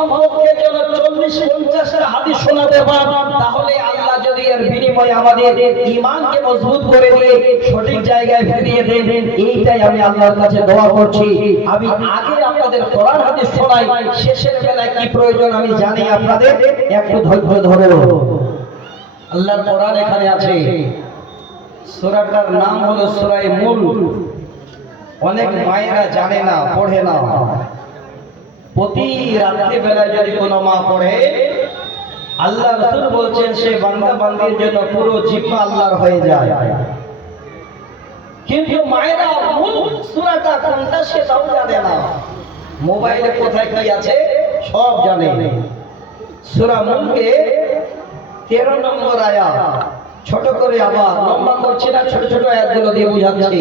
অন্তত যেন 40-50টা হাদিস শোনাতে পারেন, তাহলে আল্লাহ যদি এর বিনিময়ে আমাদের ঈমানকে মজবুত করে দিয়ে সঠিক জায়গায় ফিরিয়ে দেন, এইটাই আমি আল্লাহর কাছে দোয়া করছি। আমি আগে আপনাদের কোরআন হাদিস শোনাই, শেষের বেলায় কি প্রয়োজন আমি জানি, আপনাদের একটু ধৈর্য ধরো। আল্লাহর কোরআন এখানে আছে, সূরাটার নাম হলো সূরা মুলক। অনেক মায়েরা জানে না, পড়ে না। প্রতি রাত্রি বেলায় যদি কোনো মা পড়ে, আল্লাহ রাসূল বলছেন সে বান্দা বান্দির জন্য পুরো জিম্মা আল্লাহর হয়ে যায়। কিন্তু মায়েরা মূল সূরাটা কোনটা সেটাও জানে না, মোবাইলে কোথায় কি আছে সব জানে। সূরা মুলকে 13 নম্বর আয়াত, ছোট করে আবার লম্বা করছি না, ছোট ছোট আয়াতগুলো দিয়ে বুঝাচ্ছি।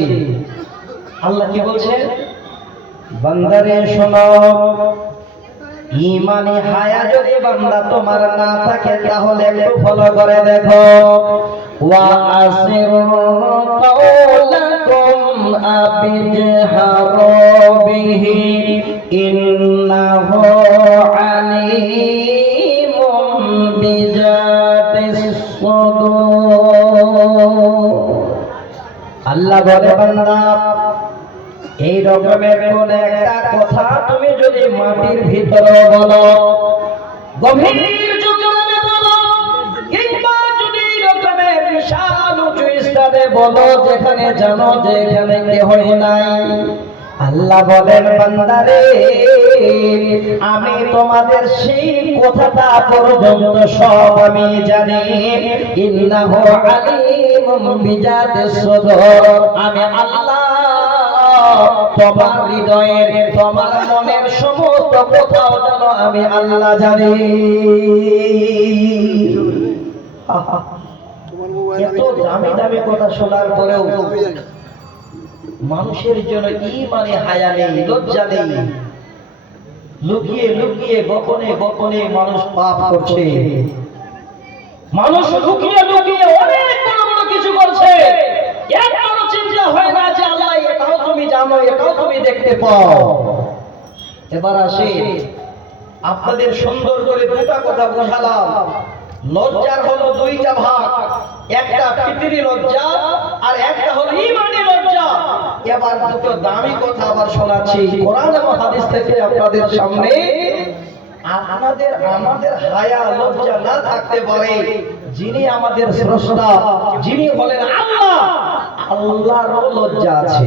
আল্লাহ কি বলছেন? বান্দারে শোনো, ঈমানে হায়া যদি বান্দা তোমার না থাকে তাহলে একটু ফলো করে দেখো। ওয়া আসিরু কাওলাকুম আবিজহারু বিহি ইন্নাহু আলিমুম বিজাতিস সুদূর। আল্লাহ বলে বান্দা, এই রকমের কোন একটা কথা তুমি যদি মাটির ভিতরে বলো, গভীর জঙ্গলে বলো, কিংবা যদি এই রকমের বিশাল উঁচু স্থানে বলো যেখানে জানো যে এখানে কেউ নাই, আল্লাহ বলেন বান্দারে আমি তোমাদের সেই কথাটা পর্যন্ত সব আমি জানি। ইন্নাহু আলিমুম বিজাতিস সুদূর। আমি আল্লাহ তোমার হৃদয়ের, তোমার মনের সমস্ত কথাও যেন আমি আল্লাহ জানি। এত দামি দামি কথা শোনার পরেও মানুষের জন্য ঈমানে হায়া নেই, লজ্জা নেই। লুকিয়ে লুকিয়ে গোপনে গোপনে মানুষ পাপ করছে। মানুষ লুকিয়ে লুকিয়ে অনেক বড় বড় কিছু করছে। একবারও চিন্তা হয় না যে আল্লাহ এটাও তুমি জানো, এটাও তুমি দেখতে পাও। এবার আসি, আপনাদের সুন্দর করে দুটা কথা বোঝালাম। লজ্জার হলো দুইটা ভাগ, একটা ফিতরি লজ্জা আর একটা হলো ঈমানি লজ্জা। এবার দুটো দামি কথা আবার শোনাচ্ছি কোরআন এবং হাদিস থেকে আপনাদের সামনে। আপনাদের আমাদের হায়া লজ্জা না থাকতে পারে, যিনি আমাদের স্রষ্টা, যিনি হলেন আল্লাহ, আল্লাহরও লজ্জা আছে,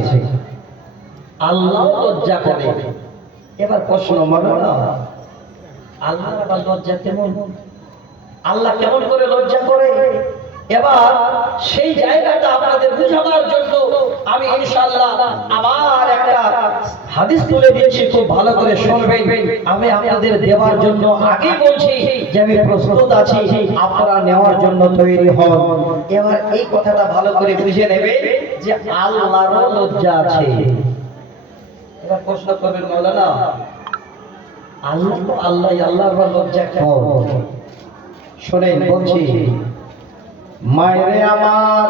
আল্লাহ লজ্জা করে। এবার প্রশ্ন, মানে না আল্লাহর আবার লজ্জা কেমন? আল্লাহ কেমন করে লজ্জা করে? এবার সেই জায়গাটা আপনাদের বুঝাবার জন্য আমি ইনশাআল্লাহ আবার একটা হাদিস তুলে দিচ্ছি, খুব ভালো করে শুনবেন। আমি আপনাদের দেওয়ার জন্য আগে বলছি যে আমি প্রস্তুত আছি, আপনারা নেওয়ার জন্য তৈরি হন। এবার এই কথাটা ভালো করে বুঝে নেবে যে আল্লাহরও লজ্জা আছে। এবার প্রশ্ন করবেন, মাওলানা আল্লাহ তো আল্লাহ, আল্লাহর লজ্জা কেমন? শোনেন বলছি, মায়েরে আমার,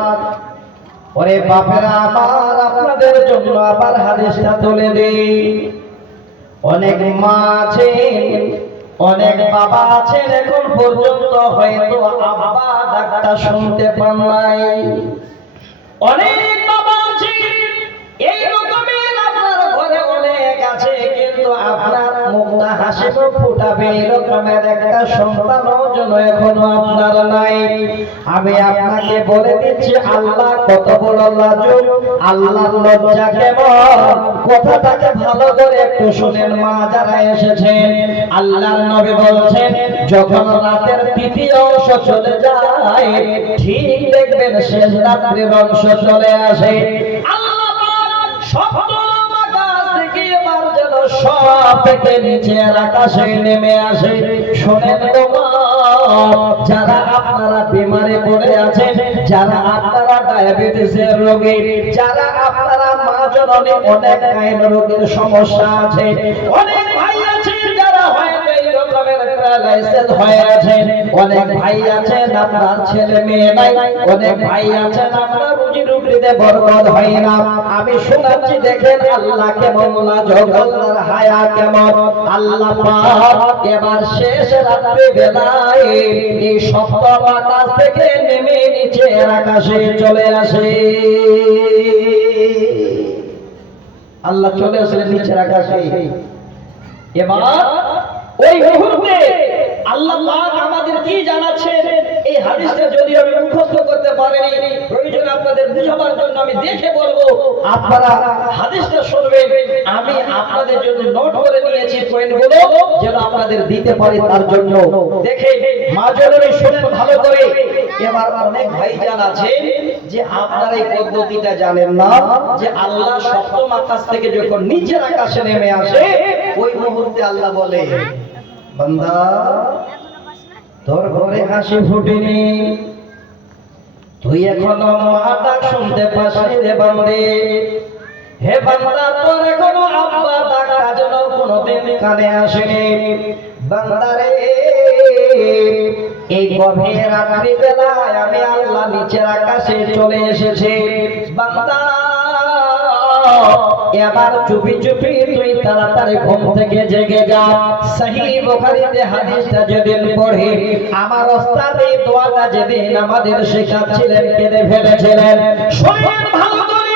ওরে বাপেরা আমার, আপনাদের জন্য আবার হাদিসটা তুলে দেই। অনেক মা আছে, অনেক বাবা আছেন, এখন পর্যন্ত হয়তো আব্বা ডাকটা শুনতে পান নাই। অনেক বাবা আছে এই রকমের, আপনার ঘরে অনেক আছে, কিন্তু আপনার মুখটা হাসি মুখ ফুটাবে এরকমের একটা সন্তানও যেন এখনো আপনার নাই। আমি আপনাকে বলে দিচ্ছি আল্লাহ কত বড় লাজুক, আল্লাহর লজ্জা কেমন, কথাটাকে ভালো করে একটু শুনেন। মা যারা এসেছেন, আল্লাহর নবী বলছেন যখন রাতের তৃতীয় অংশ চলে যায়, ঠিক দেখবেন শেষ রাত্রির অংশ চলে আসে। আল্লাহ সপ্তম আকাশ থেকে এবার যেন সব থেকে নিচের আকাশে নেমে আসে। শোনেন যারা আপনারা বিমারে পড়ে আছেন, যারা আপনারা ডায়াবেটিসের রোগী, যারা আপনারা মা জননী অনেক গাইন রোগের সমস্যা আছে, অনেক ভাই আছে যারা হয়তো এই রকমের প্যারালাইসিস হয়ে আছে, অনেক ভাই আছেন আপনার ছেলে মেয়ে নাই, অনেক ভাই আছেন আপনার রুজি রুটি যুক্তিতে বরকত হয় না। আমি শোনাচ্ছি, দেখেন আল্লাহ কেমন লাজক, আল্লাহর হায়া কেমন। আল্লাহ পাক এবার শেষ রাত্রি বেলায় এই সপ্তম আকাশ থেকে নেমে নিচের আকাশে চলে আসে। আল্লাহ চলে আসলেন নিচের আকাশে। এবার ওই মুহূর্তে আল্লাহ পাক আমাদের কি জানাচ্ছেন, এই হাদিসটা যদি আমি মুখস্থ করতে পারিনি, প্রয়োজনে আপনাদের বুঝাবার জন্য আমি দেখে বলবো, আপনারা হাদিসটা শুনবেন। আমি আপনাদের জন্য নোট করে নিয়েছি পয়েন্টগুলো, যেন আপনাদের দিতে পারি, তার জন্য দেখে মা জননী শুনেন ভালো করে। এবার অনেক ভাইজান আছে যে আপনারা এই পদ্ধতিটা জানেন না, যে আল্লাহ সপ্তম আকাশ থেকে যখন নিচের আকাশে নেমে আসে, ওই মুহূর্তে আল্লাহ বলে, বান্দা তোর ঘরে হাসি ফুটেনি, তুই এখনো মা ডাক শুনতে পাসনি রে বান্দে। হে বান্দা, তোর এখনো আব্বা ডাক যেন কোনোদিন কানে আসেনি। বান্দারে, এই গভীর রাত্রি বেলায় আমি আল্লাহ নিচের আকাশে চলে এসেছি। বান্দা, এবার চুপি চুপি তুই তাড়াতাড়ি ঘুম থেকে জেগে যা। সহিহ বুখারীতে হাদিসটা যেদিন পড়ে, আমার ওস্তাদ এই দোয়াটা যেদিন আমাদের শেখাচ্ছিলেন, কেঁদে ফেলেছিলেন। শুনেন ভালো করে,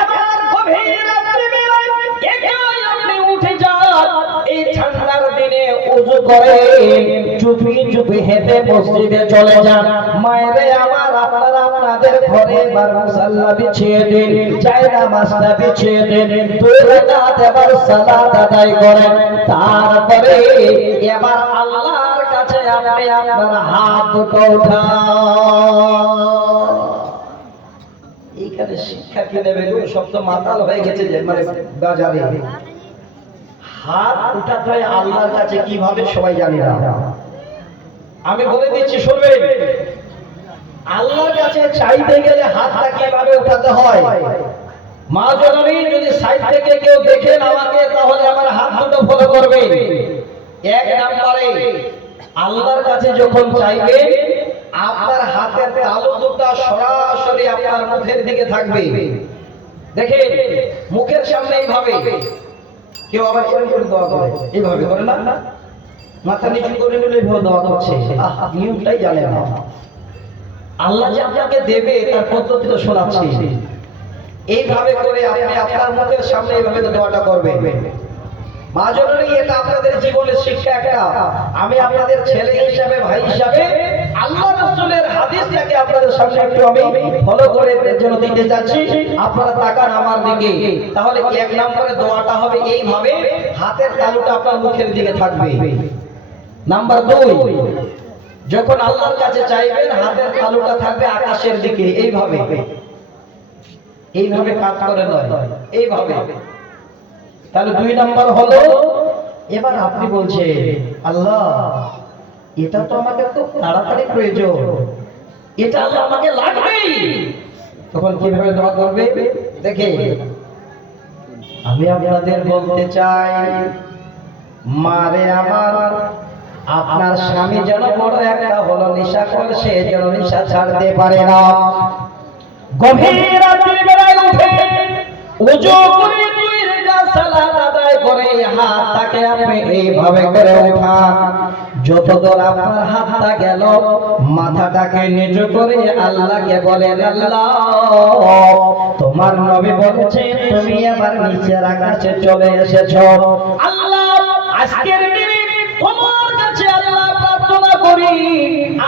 এবার গভীর রাত্রি বেলায় একাই আপনি উঠে যান, এই ঠান্ডার দিনে ওযু করে চুপি চুপি হেঁটে মসজিদে চলে যান। মায়েরে আমার, আপনারা আপনাদের ঘরে এবার মুসাল্লা বিছিয়ে দিন, জায়নামাজটা বিছিয়ে দিন, 2 রাকাত এবার সালাত আদায় করেন। তারপরে এবার আল্লাহর কাছে আপনি আপনার হাত দুটো উঠান। এইখানে শিক্ষা কি নেবে গো? সব তো মাতাল হয়ে গেছে যে, মানে বাজারে হাত উঠাতে হয় আল্লাহর কাছে কিভাবে সবাই জানি না। আমি বলে দিচ্ছি, শুনবেন। আল্লাহর কাছে চাইতে গেলে হাতটা কিভাবে উঠাতে হয়, মা জননী যদি সাইড থেকে কেউ দেখেন আমাকে, তাহলে আমার হাত দুটো ফলো করবে। এক নম্বরে আল্লাহর কাছে যখন চাইবে, আপনার হাতের তালু দুটো সরাসরি আপনার মুখের দিকে থাকবে। দেখেন, মুখের সামনে এইভাবে, কেউ আবার এরকম করে দোয়া করে, এইভাবে করে না, মাথা নিচু করে নিলে এইভাবে দোয়া করছে। নিয়মটাই জানে না। আল্লাহ যে আপনাকে দেবে তার পদ্ধতি তো শোনাচ্ছি। এইভাবে করে আপনি আপনার মুখের সামনে এইভাবে দোয়াটা করবেন। মা জননী, এটা আপনাদের জীবনের শিক্ষা একটা। আমি আপনাদের ছেলে হিসাবে, ভাই হিসাবে আল্লাহ রাসূলের হাদিসটাকে আপনাদের সামনে একটু আমি ফলো করে এর জন্য দিতে যাচ্ছি। আপনারা তাকান আমার দিকে। তাহলে এক নম্বরে দোয়াটা হবে এইভাবে, হাতের তালুটা আপনার মুখের দিকে থাকবে। নাম্বার 2, যখন আল্লাহর কাছে চাইবেন, হাতের তালুটা থাকবে আকাশের দিকে, এইভাবে এইভাবে কাজ করে নয়, এইভাবে। তাহলে 2 নাম্বার হলো, এবার আপনি বলছেন, আল্লাহ এটা তো আমাকে খুব তাড়াতাড়ি প্রয়োজন, এটা আল্লাহ আমাকে লাগবেই। তখন কিভাবে দোয়া করবে দেখে আমি আপনাদের বলতে চাই, মারে আমার, আপনার স্বামী যেন বড় একটা হলো নেশা করে, সে যেন নেশা ছাড়তে পারে না। গভীর রাত্রি বেলায় উঠে ওযু করে 2 রাকাত সালাত আদায় করে হাতটাকে আপনি এইভাবে করে উঠান। যতদূর আপনার হাতটা গেল, মাথাটাকে নিচু করে আল্লাহকে বলেন, আল্লাহ তোমার নবী বলেছেন তুমি এবার নিচের আকাশে চলে এসেছো। আল্লাহ, আজকের দিনে তোমার কাছে আল্লাহ প্রার্থনা করি,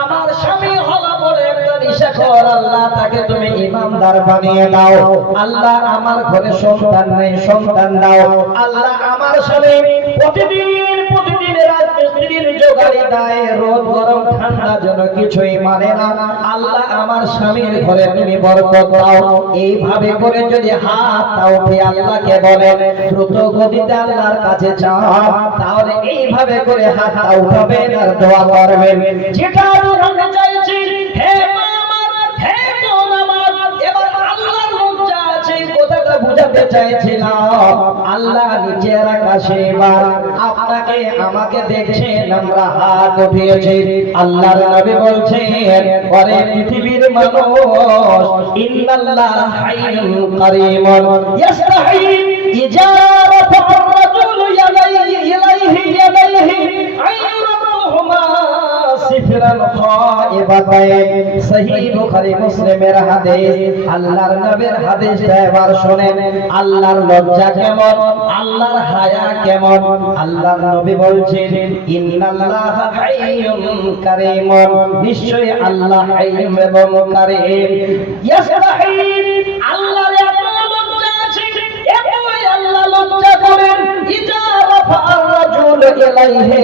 আমার স্বামী হলো বড় একটা নেশাখোর, আল্লাহ তাকে তুমি ইমানদার বানিয়ে দাও। আল্লাহ আমার ঘরে সন্তান নেই, সন্তান দাও। আল্লাহ আমার স্বামী প্রতিদিন রাজমিস্ত্রির জোগাড়ি দেয়, রোদ গরম ঠান্ডা যেন কিছুই মানে না। আল্লাহ আমার স্বামীর ঘরে তুমি বরকত দাও। এইভাবে করে যদি হাতটা উঠে আল্লাহকে বলেন, দ্রুত গতিতে আল্লাহর কাছে চান, তাহলে এইভাবে করে হাতটা উঠাবেন আর দোয়া করবেন। যেটা বোঝাতে চাইছি, হে মা আমার, হে বোন আমার, এবার আল্লাহর লজ্জা আছে, কথাটা বুঝাতে বলতে চাইছিলাম, আল্লাহ নিচের আকাশে এবার আপনাকে আমাকে দেখছেন, আমরা হাত উঠিয়েছি। আল্লাহর নবী বলছেন, ওরে পৃথিবীর মানুষ, ইন্নাল্লাহ হাইয়ুন কারীমুন ইস্তাহি ইজারাতু আর-রাজুল ইলাইহি আইয়ুরুহুমা সিফরান খাইবাতাইন। সহিহ বুখারী মুসলিমের হাদিস। আল্লাহর নবীর হাদিসটা এবার শুনেন, আল্লাহর লজ্জা কেমন, আল্লাহর হায়া কেমন। আল্লাহর নবী বলছেন, ইন্নাল্লাহ হাইয়ুন কারীমুন, নিশ্চয়ই আল্লাহ হাইয়্যুম এবং কারীম। ইস্তাহি, আল্লাহর এত লজ্জা আছে, এতই আল্লাহ লজ্জা করেন। ইজারাফা আর-রাজুল ইলাইহি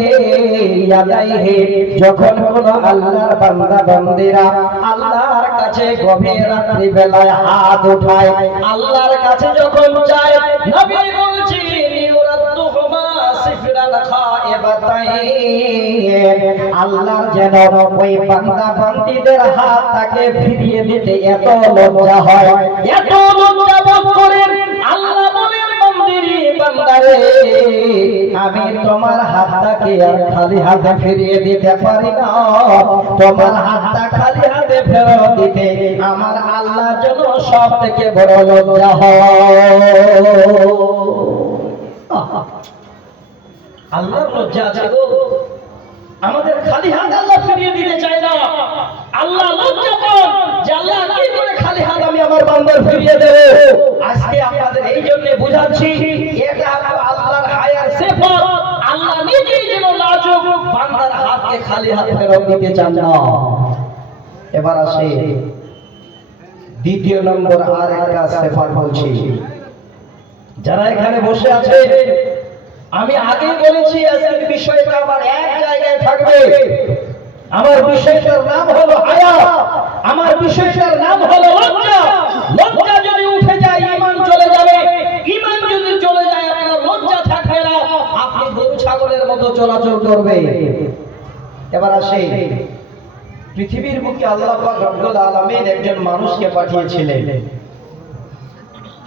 ইয়াদাইহি, যখন কোন আল্লাহর বান্দা বান্দীরা আল্লাহর কাছে গভীর রাত্রি বেলায় হাত উঠায়, আল্লাহর কাছে যখন যায়, নবী বলছেন, ইউরাদ্দুহুমা সিফরান খাইবাতাইন, আল্লাহর যেন ওই বান্দা বান্দীদের হাত তাকে ফিরিয়ে দিতে এত লজ্জা হয়, এত লজ্জা বোধ করেন। আল্লাহ বলেন, বান্দিরে বান্দারে, আমি তোমার হাতটাকে আর খালি হাতে ফিরিয়ে দিতে পারি না, তোমার হাতটা খালি হাতে ফেরত দিতে আমার আল্লাহ যেন সব থেকে বড় লজ্জা হয়। আল্লাহর লজ্জা আছে গো, আমাদের খালি হাত আল্লাহ ফিরিয়ে দিতে চায় না। আল্লাহ লজ্জা পান যে আল্লাহ কি করে খালি হাত আমি আমার বান্দার ফিরিয়ে দেব। আজকে আপনাদের এই জন্য বুঝাচ্ছি, এটা আল্লাহর হায়ার সিফাত। আল্লাহ নিজেই যেন লাজুক, বান্দার হাতকে খালি হাত ফেরত দিতে চান না। এবার আসে দ্বিতীয় নম্বর আর একটা সিফাত বলছি। যারা এখানে বসে আছে, আমি আগে বলেছি আজকের বিষয়টা আমার এক জায়গায় থাকবে। আমার বিষয়টার নাম হলো হায়া, আমার বিষয়টার নাম হলো লজ্জা। লজ্জা যদি উঠে যায়, ঈমান চলে যাবে। ঈমান যদি চলে যায়, আপনার লজ্জা থাকবে না, আপনি গরু ছাগলের মতো চলাচল করবে। এবার আসে, পৃথিবীর বুকে আল্লাহ পাক রব্বুল আলামিন একজন মানুষকে পাঠিয়েছিলেন।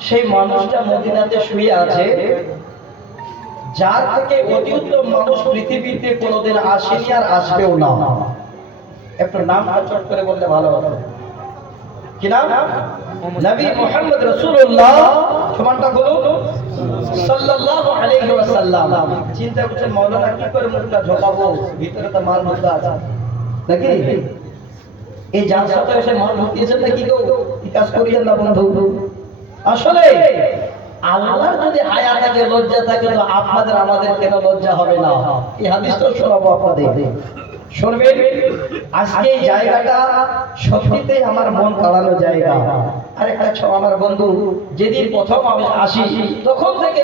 সেই মানুষটা মদিনাতে শুয়ে আছে, যার থেকে অতি উত্তম মানুষ পৃথিবীতে কোনোদিন আসেনি আর আসবেও না। একটু নাম চট করে বললে ভালো হতো। কি নাম? নবী মুহাম্মদ রাসূলুল্লাহ, সমানটা বলুন, সাল্লাল্লাহু আলাইহি ওয়াসাল্লাম। চিন্তা করছেন, মাওলানা কি করে মুখটা ঝোলাবো, ভিতরে তো মাল ভর্তি আছে নাকি? এই জালসাতে এসে মাল ভর্তিয়েছেন নাকি গো? কি কাজ করিয়েন না বন্ধু। আসলে আল্লাহর যদি হায়া থাকে, লজ্জা থাকে, তো আপনাদের আমাদের কেন লজ্জা হবে না? এই হাদিসটা শোনাবো আপনাদের, শুনবেন। আজকে এই জায়গাটা সত্যিতেই আমার মন কাড়ানো জায়গা। আর একটা আমার বন্ধু, যেদিন প্রথম আমি আসি তখন থেকে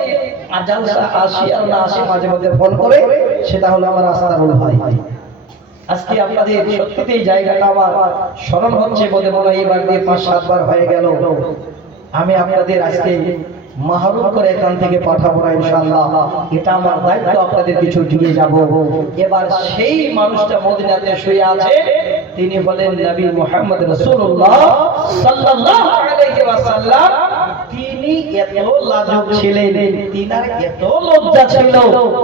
জালসা আসি আর না আসি, মাঝে মধ্যে ফোন করে, সেটা হলো আমার আস্তারুল ভাই। আজকে আপনাদের সত্যিতেই জায়গাটা আমার স্মরণ হচ্ছে বলে মনে হয় এবার দিয়ে 5-7 বার হয়ে গেল। আমি আপনাদের আজকে মাহরুম করে এখান থেকে পাঠাবো না ইনশাআল্লাহ। এটা আমার দায়িত্ব, আপনাদের কিছু দিয়ে যাব। এবার সেই মানুষটা মদিনাতে শুয়ে আছে, তিনি হলেন নবী মুহাম্মদ রাসূলুল্লাহ সাল্লাল্লাহু আলাইহি ওয়াসাল্লাম। তিনি এত লাজুক ছিলেন, তিনার এত লজ্জা ছিল,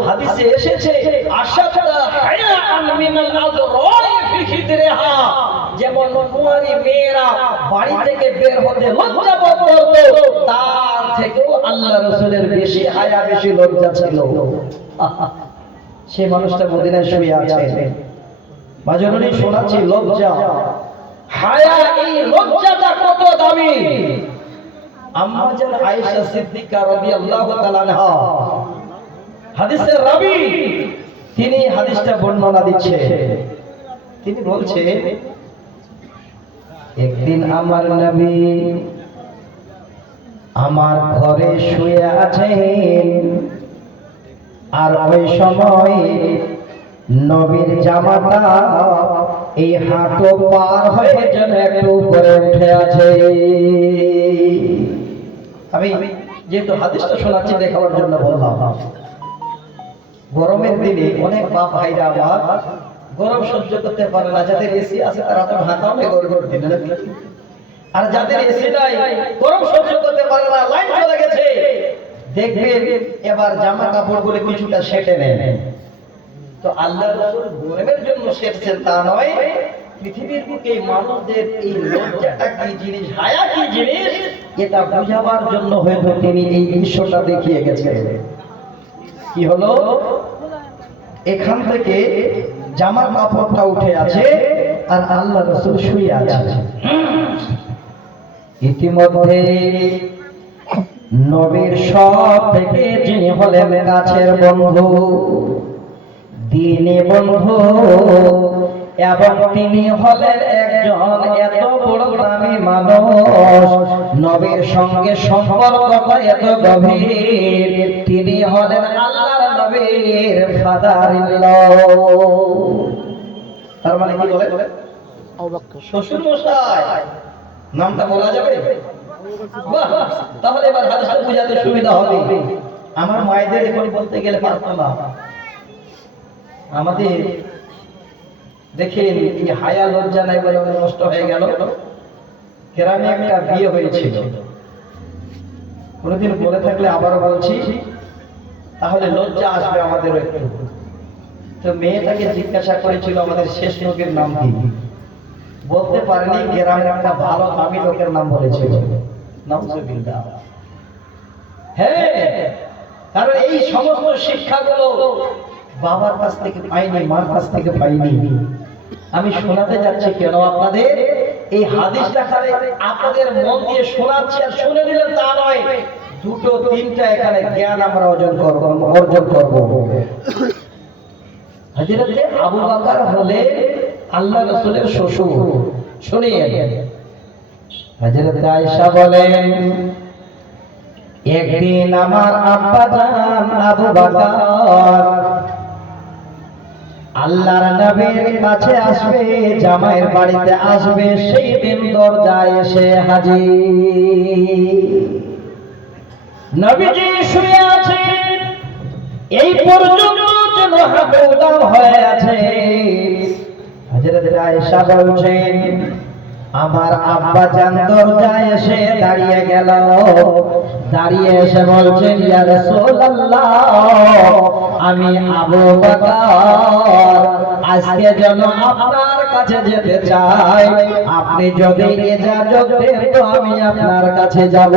হাদিসে এসেছে, আশাদা হায়াআন মিনাল আযরাই ফি খিদরিহা, যেমন কুঁয়ারি মেয়েরা বাড়ি থেকে বের হতে লজ্জা বোধ করত, তার থেকেও আল্লাহ রাসূলের বেশি হায়া, বেশি লজ্জা ছিল। সেই মানুষটা মদিনায় শুয়ে আছে। মাজননী শোনাচ্ছি, লজ্জা, হায়া, এই লজ্জাটা কত দামি। আম্মা জান আয়েশা সিদ্দিকা রাদিয়াল্লাহু তাআলা আনহা, হাদিসের রাবী, তিনি হাদিসটা বর্ণনা দিচ্ছে। তিনি বলছে, একদিন আমার নবী আমার ঘরে শুয়ে আছেন, আর ওই সময় নবীর জামাটা এই হাঁটু পার হয়ে যেন একটু উপরে উঠে আছে। আমি যেহেতু হাদিসটা শোনাচ্ছি দেখাবার জন্য বললাম। গরমের দিনে অনেক বাপ ভাইরা আমার গরম সহ্য করতে পারে না, যাদের এসি আছে তারা তো ঢাকা অনেক গরমের দিনে, আর যাদের এসি নাই, গরম সহ্য করতে পারে না, লাইন চলে গেছে, দেখবেন এবার জামা কাপড়গুলো কিছুটা সেটে নেন। তো আল্লাহ রাসূল গরমের জন্য সেটছেন তা নয়, পৃথিবীর বুকে মানুষদের এই লজ্জাটা কি জিনিস, হায়া কি জিনিস, এটা বুঝাবার জন্য হয়তো তিনি এই দৃশ্যটা দেখিয়ে গেছেন। কি হলো, এখান থেকে জামার কাপড়টা উঠে আছে আর আল্লাহ রাসূল শুয়ে আছে। ইতিমধ্যে নবীর সব থেকে যিনি হলেন কাছের বন্ধু, দিনী বন্ধু, এবং তিনি হলেন একজন এত বড় দামি মানুষ, নবীর সঙ্গে সম্পর্কটা এত গভীর, তিনি হলেন আল্লাহর নবীর ফাদার-ইন-ল। তার মানে কি বলে, শ্বশুর মশাই নামটা বলা যাবে? বাহ, তাহলে এবার হাদিসটা বুঝাতে সুবিধা হবে। আমার মায়েদের এখন বলতে গেলে পারতো না। আমাদের দেখেন এই হায়া লজ্জা নাই বলে নষ্ট হয়ে গেল। গ্রামে একটা বিয়ে হয়েছিল, কোনোদিন বলে থাকলে আবারও বলছি, তাহলে লজ্জা আসবে আমাদের একটু। তো মেয়েটাকে জিজ্ঞাসা করেছিল আমাদের শেষ লোকের নাম কি, বলতে পারেনি, গ্রামের একটা ভালো দামি লোকের নাম বলেছিল। নাউজুবিল্লাহ। হ্যাঁ, কারণ এই সমস্ত শিক্ষাগুলো বাবার কাছ থেকে পাইনি, মার কাছ থেকে পাইনি। আমি শোনাতে যাচ্ছি কেন আপনাদের, এই হাদিসটা খালি আপনাদের মন দিয়ে শোনাচ্ছি, আর শুনে নিলেন তা নয়, দুটো তিনটা এখানে জ্ঞান আমরা অর্জন করব। হযরত আবু বকর হলে আল্লাহ রাসূলের শ্বশুর। শুনিয়ে, হযরত আয়েশা বলেন, একদিন আমার আব্বা জান আবু বকর আল্লাহর নবীর কাছে আসবে, জামাইয়ের বাড়িতে আসবে, সেই দিন দরজায় এসে হাজির। নবীজি শুয়ে আছেন, এই পর্যন্ত যেন হাতে উদাম হয়ে আছে। হযরত আয়েশা বলছেন, আমার আব্বা জান দরজায় এসে দাঁড়িয়ে গেল, দাঁড়িয়ে এসে বলছেন, ইয়া রাসূলুল্লাহ, আমি আবু বকর আজকে যেন আপনার কাছে যেতে চাই, আপনি যদি ইজাজত দেন তো আমি আপনার কাছে যাব।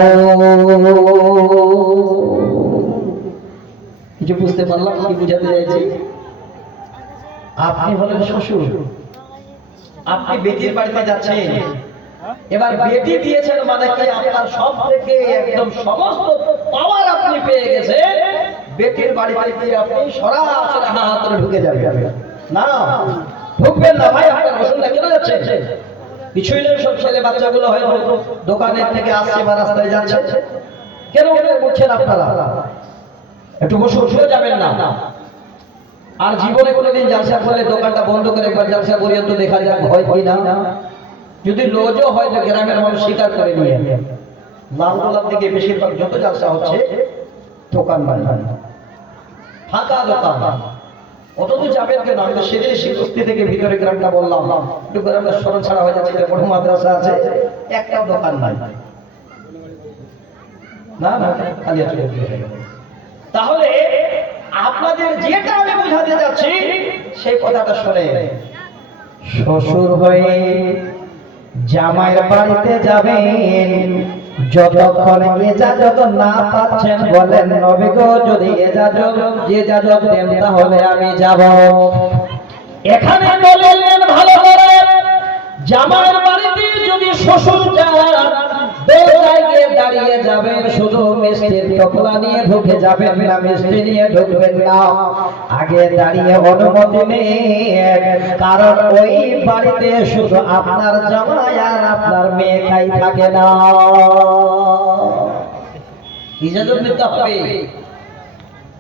কিছু বুঝতে পারলাম কি বুঝাতে চাইছি? আপনি হলেন শ্বশুর, আপনি বেটির বাড়িতে যাচ্ছেন, এবার বেটি দিয়েছেন মানে কি আপনার সব থেকে একদম সমস্ত পাওয়ার আপনি পেয়ে গেছেন। বেটির বাড়িতে গিয়ে আপনি সরাসরি হাত ধরে ঢুকে যাবেন না, ঢুকবেন না ভাই। আপনার রসুনটা কেন যাচ্ছে? কিছুই নেই, সব ছেলে বাচ্চাগুলো হয়তো দোকানের থেকে আসছে বা রাস্তায় যাচ্ছে, কেন উঠছেন আপনারা? একটু বসে উঠে যাবেন না। আর জীবনে কোনোদিন জালসা করলে দোকানটা বন্ধ করে একবার জালসা পর্যন্ত দেখা যায়, ভয় কি না? যদি লজও হয় তো গ্রামের মানুষ স্বীকার করে নিয়ে, লালগোলার দিকে বেশিরভাগ যত জালসা হচ্ছে দোকান ফাঁকা দোকান, অত তো যাবেন কেন? আমি তো সেদিন শিবস্তি থেকে ভিতরে গ্রামটা বললাম, একটু গ্রামটা সরল ছাড়া হয়ে যাচ্ছে, বড় মাদ্রাসা আছে, একটাও দোকান নাই। না না, খালি আছে। তাহলে আপনাদের যেটা আমি বোঝাতে যাচ্ছি সেই কথাটা শুনে, শ্বশুর হয়ে জামাইয়ের বাড়িতে যাবেন, যতক্ষণ ইজাজত না পাচ্ছেন বলেন, নবী গো যদি ইজাজত দেন তাহলে আমি যাব। এখানে বললেন ভালো করে, জামাইয়ের বাড়িতে যদি শ্বশুর যান, দরজায় গিয়ে দাঁড়িয়ে যাবেন, শুধু মিষ্টির টপলা নিয়ে ঢুকে যাবেন না, মিষ্টি নিয়ে ঢুকবেন না, আগে দাঁড়িয়ে অনুমতি নেন, কারণ ওই বাড়িতে শুধু আপনার জামাই আর আপনার মেয়ে খাই থাকে না। ইজাজত নিতে হবে।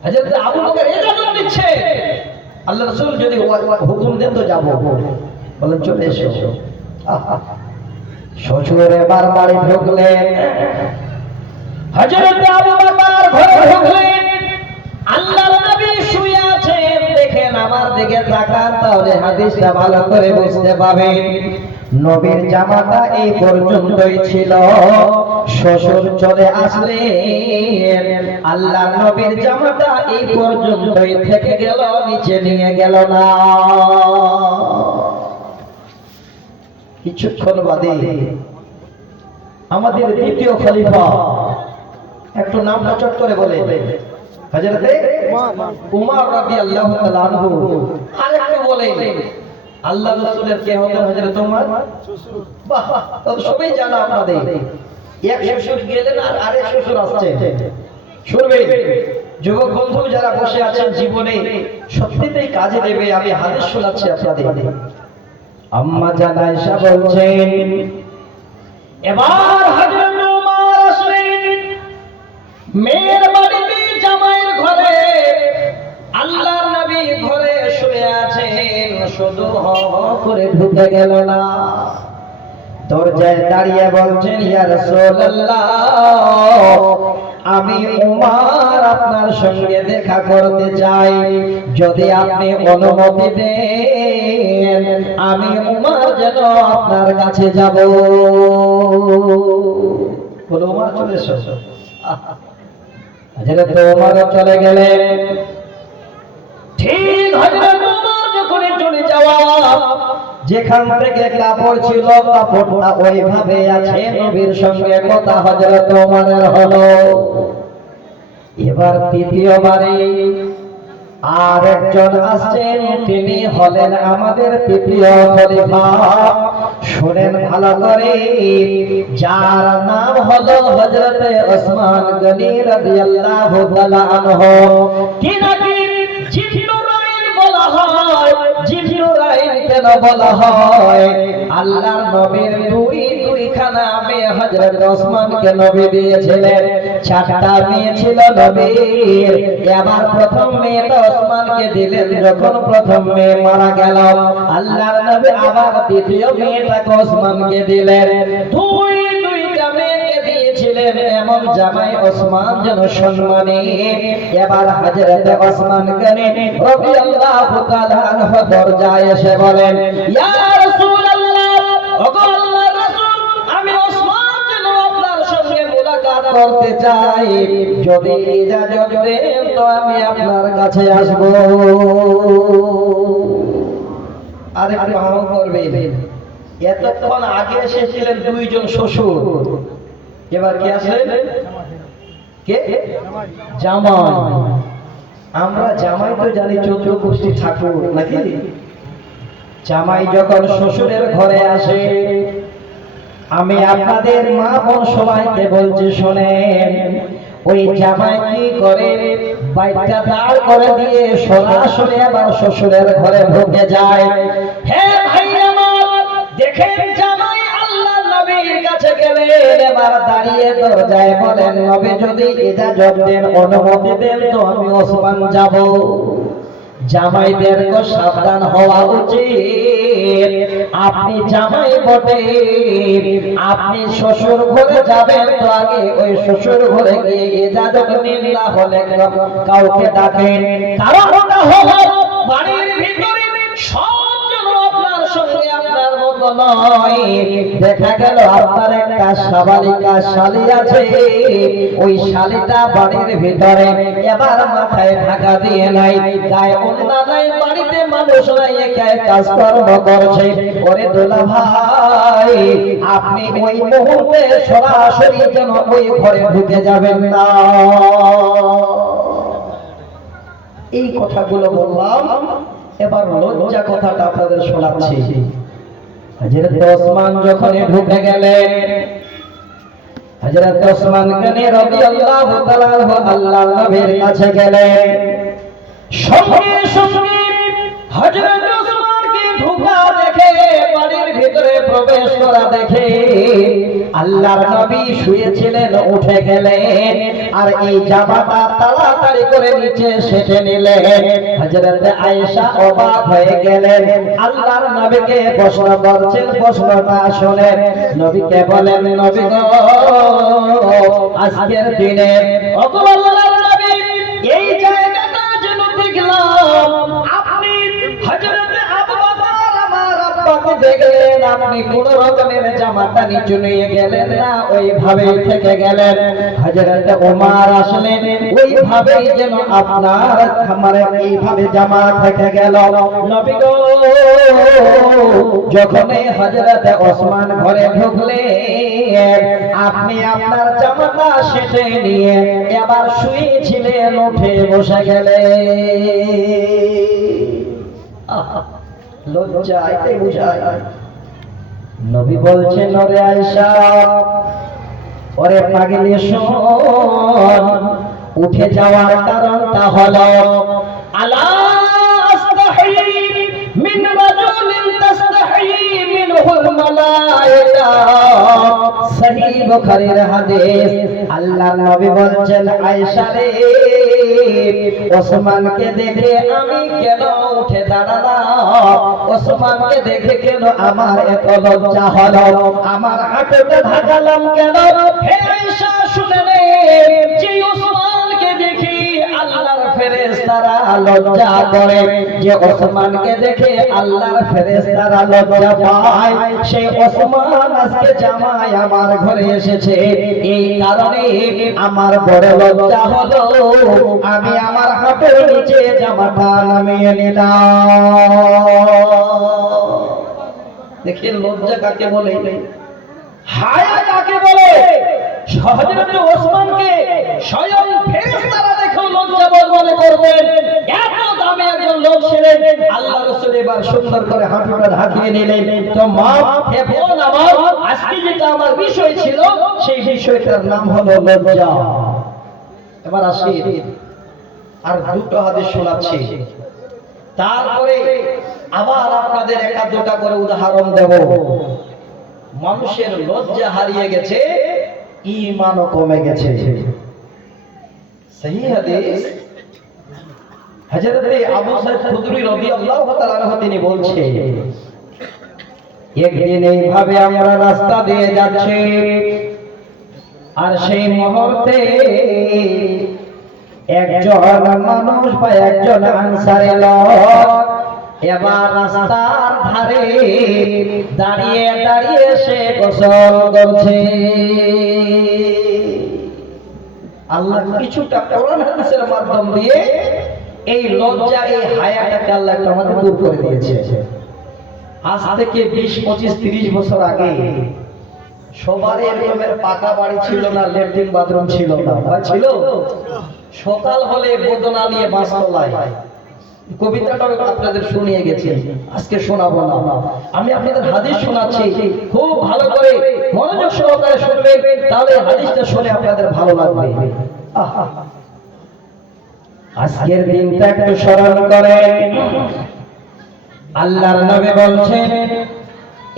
হযরত আবু বকর ইজাজত দিচ্ছে, আল্লাহ রাসূল যদি হুকুম দেন তো যাব, বলেন চলে এসো। শ্বশুর এবার বাড়ি ঢুকলেন, হযরত আবু বকর ঘরে ঢুকলেন, আল্লাহর নবী শুয়ে আছেন, দেখেন শোনেন, আমার দিকে তাকান, তাহলে হাদিসটা ভালো করে বুঝতে পাবেন। নবীর জামাতা এই পর্যন্তই ছিল। শ্বশুর চলে আসলে আল্লাহ নবীর জামাতা এই পর্যন্তই থেকে গেল, নিচে নিয়ে গেল না। কিছুক্ষণ বাদে আমাদের দ্বিতীয় খলিফা, একটু নামটা চট করে বলে, হযরতে উমর রাদিয়াল্লাহু তাআলা আনহু। আরেকটু বলে, আল্লাহ রাসূলের কে হতেন? হযরত উমর শ্বশুর। বাহ, তাহলে সবাই জানা আপনাদের। এক শ্বশুর গেলেন আর আরেক শ্বশুর আসছে। শুনবেন যুবক বন্ধু যারা বসে আছেন, জীবনে সত্যিতেই কাজে দেবে, আমি হাদিস শোনাচ্ছি আপনাদের। আম্মা জান আয়েশা বলছেন, এবার হযরত উমর আসলেন মেয়ের বাড়িতে, জামাইয়ের ঘরে। আল্লাহর নবী ঘরে শুয়ে আছেন, শুধু হ করে ঢুকে গেল না, দরজায় দাঁড়িয়ে বলছেন, ইয়া রাসূলুল্লাহ, আমি উমর আপনার সঙ্গে দেখা করতে চাই, যদি আপনি অনুমতি দেন আমি উমর যেন আপনার কাছে যাব। বলো উমর চলে এসো। হযরত উমর চলে গেলেন। ঠিক হযরত উমর যখন চলে যাওয়া, যেখান থেকে কাপড় ছিল কাপড়টা ওইভাবে আছে, নবীর সঙ্গে কথা হযরত উমরের হলো। এবার তৃতীয়বারে আর একজন আসছেন, তিনি হলেন আমাদের তৃতীয় খলিফা। শুনেন ভালো করে, যার নাম হলো হযরতে ওসমান গনি রাদিয়াল্লাহু তাআলা আনহু। কি নাকি জিবরাইল বলা হয়। জিবরাইল কেন বলা হয়? আল্লাহর নবীর দুইখানা মেয়ে হযরত ওসমানকে নবী দিয়েছিলেন, 4টা মেয়ে ছিল নবীর। এবার প্রথম মেয়েটা ওসমানকে দিলেন। যখন প্রথম মেয়ে মারা গেল, আল্লাহর নবী আবার দ্বিতীয় মেয়েটাকে ওসমানকে দিলেন। দুইটা মেয়েকে দিয়েছিলেন, এমন জামাই ওসমান যেন সম্মানী। এবার হযরত ওসমান গনি রাদিয়াল্লাহু তাআলা আনহু দরজায় এসে বলেন, ইয়া রাসূলুল্লাহ, ওগো আল্লাহর রাসূল, আমি ওসমান যেন আপনার সঙ্গে মুলাকাত করতে চাই, যদি ইজাজত দেন তো আমি আপনার কাছে আসব। আর একটু হাম করবে। এতক্ষণ আগে এসেছিলেন দুইজন শ্বশুর, এবার কি আসলেন? কে? জামাই। আমরা জামাই তো জানি 14 গোষ্ঠী ঠাকুর নাকি? জামাই যখন শ্বশুরের ঘরে আসে, আমি আপনাদের মা বোন সবাইকে বলছি শোনেন, ওই জামাই কি করে? বাইকটা দাঁড় করে দিয়ে সরাসরি আবার শ্বশুরের ঘরে ঢুকে যায়। হে ভাই আমার, দেখেন জামাই আল্লাহর নবীর কাছে গেলেন, এবার দাঁড়িয়ে দরজায় বলেন, নবী যদি ইজাজত দেন, অনুমতি দেন তো আমি ওসমান যাব। জামাইদেরকে সাবধান হওয়া উচিত। আপনি জামাই বটে, আপনি শ্বশুর ঘরে যাবেন তো আগে ওই শ্বশুর ঘরে গিয়ে ইজাজত নিন, না হলে কাউকে ডাকেন। কারণটা হলো বাড়ির ভিতরে সব যেন আপনার সঙ্গে আপনার মতো নয়। দেখা গেল আপনার একটা সাবালিকা শালী আছে, ওই শালীটা বাড়ির ভিতরে এবার মাথায় ঢাকা দিয়ে নাই, গায়ে ওড়না নাই, বাড়িতে মানুষ নাই, একাই কাজকর্ম করছে। ওরে দোলা ভাই, আপনি ওই মুহূর্তে সরাসরি যেন ওই ঘরে ঢুকে যাবেন না। এই কথাগুলো বললাম, এবার লজ্জা কথাটা আপনাদের শোনাচ্ছি। হযরত ওসমান যখন ঢুকে গেলেন, হযরত ওসমান গনি রাদিয়াল্লাহু তাআলা আনহু আল্লাহর নবীর কাছে গেলেন। সঙ্গে সঙ্গে হযরত ওসমানকে ঢোকা দেখে, বাড়ির ভিতরে প্রবেশ করা দেখে, আল্লাহর নবী শুয়েছিলেন, উঠে গেলেন আর এই জামাটা তাড়াতাড়ি করে নিচে সেটে নিলেন। হযরত আয়েশা অবাক হয়ে গেলেন, আল্লাহর নবীকে প্রশ্ন করছেন। প্রশ্নটা শুনে নবীকে বলেন, নবী গো, আজকের দিনে ওগো আল্লাহর নবী, এই জায়গাটা যেন দেখলাম আপনি হযরত আবু বকর আমার আব্বাকে দেখলেন আপনি কোন রকমের জামাটা নিচু নিয়ে গেলেন না, ওইভাবেই থেকে গেলেন। হযরত ওমর আসলেন, ওইভাবেই যেন আপনার খামারে এইভাবে জামা থেকে গেল। নবী গো যখন হযরত ওসমান ঘরে ঢুকলেন, আপনি আপনার জামাটা সেটে নিয়ে এবার শুয়েছিলেন, উঠে বসে গেলেন। লজ্জা এটাই বোঝায়। নবী বলছেন, ওরে আয়েশা, ওরে পাগলি শোন, উঠে যাওয়ার কারণটা হলো আলা আস্তাহি মিন রাজুলিন তাস্তাহি মিনহুল মালায়েকা। সহিহ বুখারীর হাদিস। আল্লাহর নবী বলছেন, আয়েশা রে, ওসমানকে দেখে আমি কেন উঠে দাঁড়ালাম, ওসমানকে দেখে কেন আমার এত লজ্জা হলো, আমার হাঁটুটা ঢাকালাম কেন? হে আয়েশা শুনে নে, যে ওসমানকে দেখি আল্লাহর ফেরেশতারা লজ্জা করে, যে ওসমানকে দেখে আল্লাহর ফেরেশতারা লজ্জা পায়, সেই ওসমান আজকে জামাই আমার ঘরে এসেছে, এই কারণে আমার বড় লজ্জা হলো, আমি আমার হাতের নিচে জামাটা নামিয়ে নিলাম। দেখেন লজ্জা কাকে বলে, হায়া কাকে বলে। হযরত ওসমানকে স্বয়ং ফেরেশতারা দেখো লজ্জা মনে করবেন, এত দামি একজন লোক ছিলেন। আল্লাহ রাসূল এবার সুন্দর করে হাঁটুটা ঢাকিয়ে নিলেন। তো মা হে বোন আমার, আজকে যেটা আমার বিষয় ছিল, সেই বিষয়টার নাম হলো লজ্জা। এবার আসি আর দুটো হাদিস শোনাচ্ছি, তারপরে আবার আপনাদের একটা দুটা করে উদাহরণ দেব। মানুষের লজ্জা হারিয়ে গেছে, ঈমানও কমে গেছে। সহিহ হাদিস। হযরত আবু সাঈদ খুদরি রাদিয়াল্লাহু তাআলা আনহু তিনি বলছেন, একদিন এইভাবে আমরা রাস্তা দিয়ে যাচ্ছি, আর সেই মুহূর্তে একজন মানুষ বা একজন আনসারী লোক এবার রাস্তার ধারে দাঁড়িয়ে দাঁড়িয়ে সে গোসল করছে। আল্লাহ কিছুটা কোরআন হাদিসের মাধ্যম দিয়ে এই লজ্জা, এই হায়াটাকে আল্লাহ আমাদের দূর করে দিয়েছে। আজ থেকে 20, 25, 30 বছর আগে সবার এরকমের পাকা বাড়ি ছিল না, ল্যাট্রিন বাথরুম ছিল না, ছিল সকাল হলে বোদনা নিয়ে বাসতলায়। কবিতাটাও আপনাদের শুনিয়ে গেছি, আজকে শোনাবো না। আমি আপনাদের হাদিস শোনাচ্ছি, খুব ভালো করে মনোযোগ সহকারে শুনবেন, তাহলে হাদিসটা শুনে আপনাদের ভালো লাগবে। আজকের দিনটা একটু স্মরণ করেন। আল্লাহর নবী বলছেন,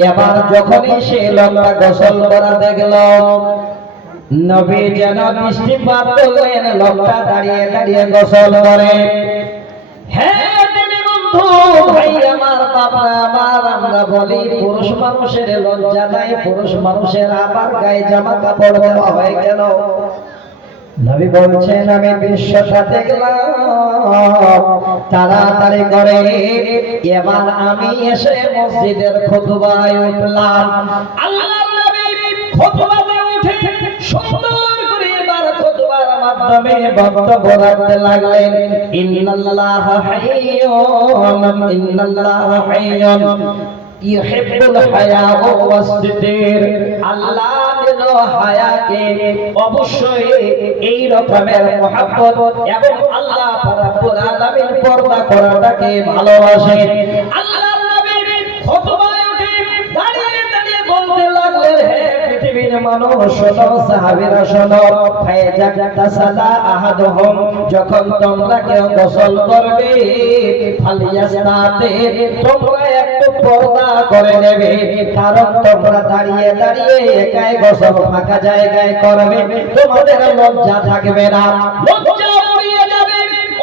এবার যখনই সে লোকটা গোসল করা দেখল, নবী যেন দৃষ্টিপাত করলেন, লোকটা দাঁড়িয়ে দাঁড়িয়ে গোসল করে। হ্যাঁ তিনি বন্ধু ভাই আমার, বাবা আমার, আমরা বলি পুরুষ মানুষের লজ্জা নাই, পুরুষ মানুষের আবার গায়ে জামা কাপড় দেওয়া হয় কেন? নবী বলছেন, আমি দৃশ্যটা দেখলাম, তাড়াতাড়ি করে এবার আমি এসে মসজিদের খুতবায় উঠলাম। আল্লাহর নবী খুতবাতে উঠে সুন্দর করে এবার খুতবার মাধ্যমে বক্তব্য রাখতে লাগলেন। ইন্নাল্লাহা হাইয়্যুন, ইন্নাল্লাহা হাইয়্যুন ইউহিব্বুল হায়া ওয়াস সিদর। আল্লাহ যেন হায়াকে অবশ্যই এই রকমের মহব্বত এবং আল্লাহ রাব্বুল আলামিন পর্দা করাটাকে ভালোবাসেন। আল্লাহর নবী খুতবায় উঠে দাঁড়িয়ে দাঁড়িয়ে বলতে লাগলেন, হে পৃথিবীর মানুষ শোনো, সাহাবীরা শোনো, ফায়জা তাসালা আহাদুহুম, যখন তোমরা কেউ গোসল করবে, ফালিয়াস্তাতে, তোমরা একটু পর্দা করে নেবে, কারণ তোমরা দাঁড়িয়ে দাঁড়িয়ে একাই গোসল ফাঁকা জায়গায় করবে, তোমাদের লজ্জা থাকবে না, লজ্জা উড়িয়ে যাবে।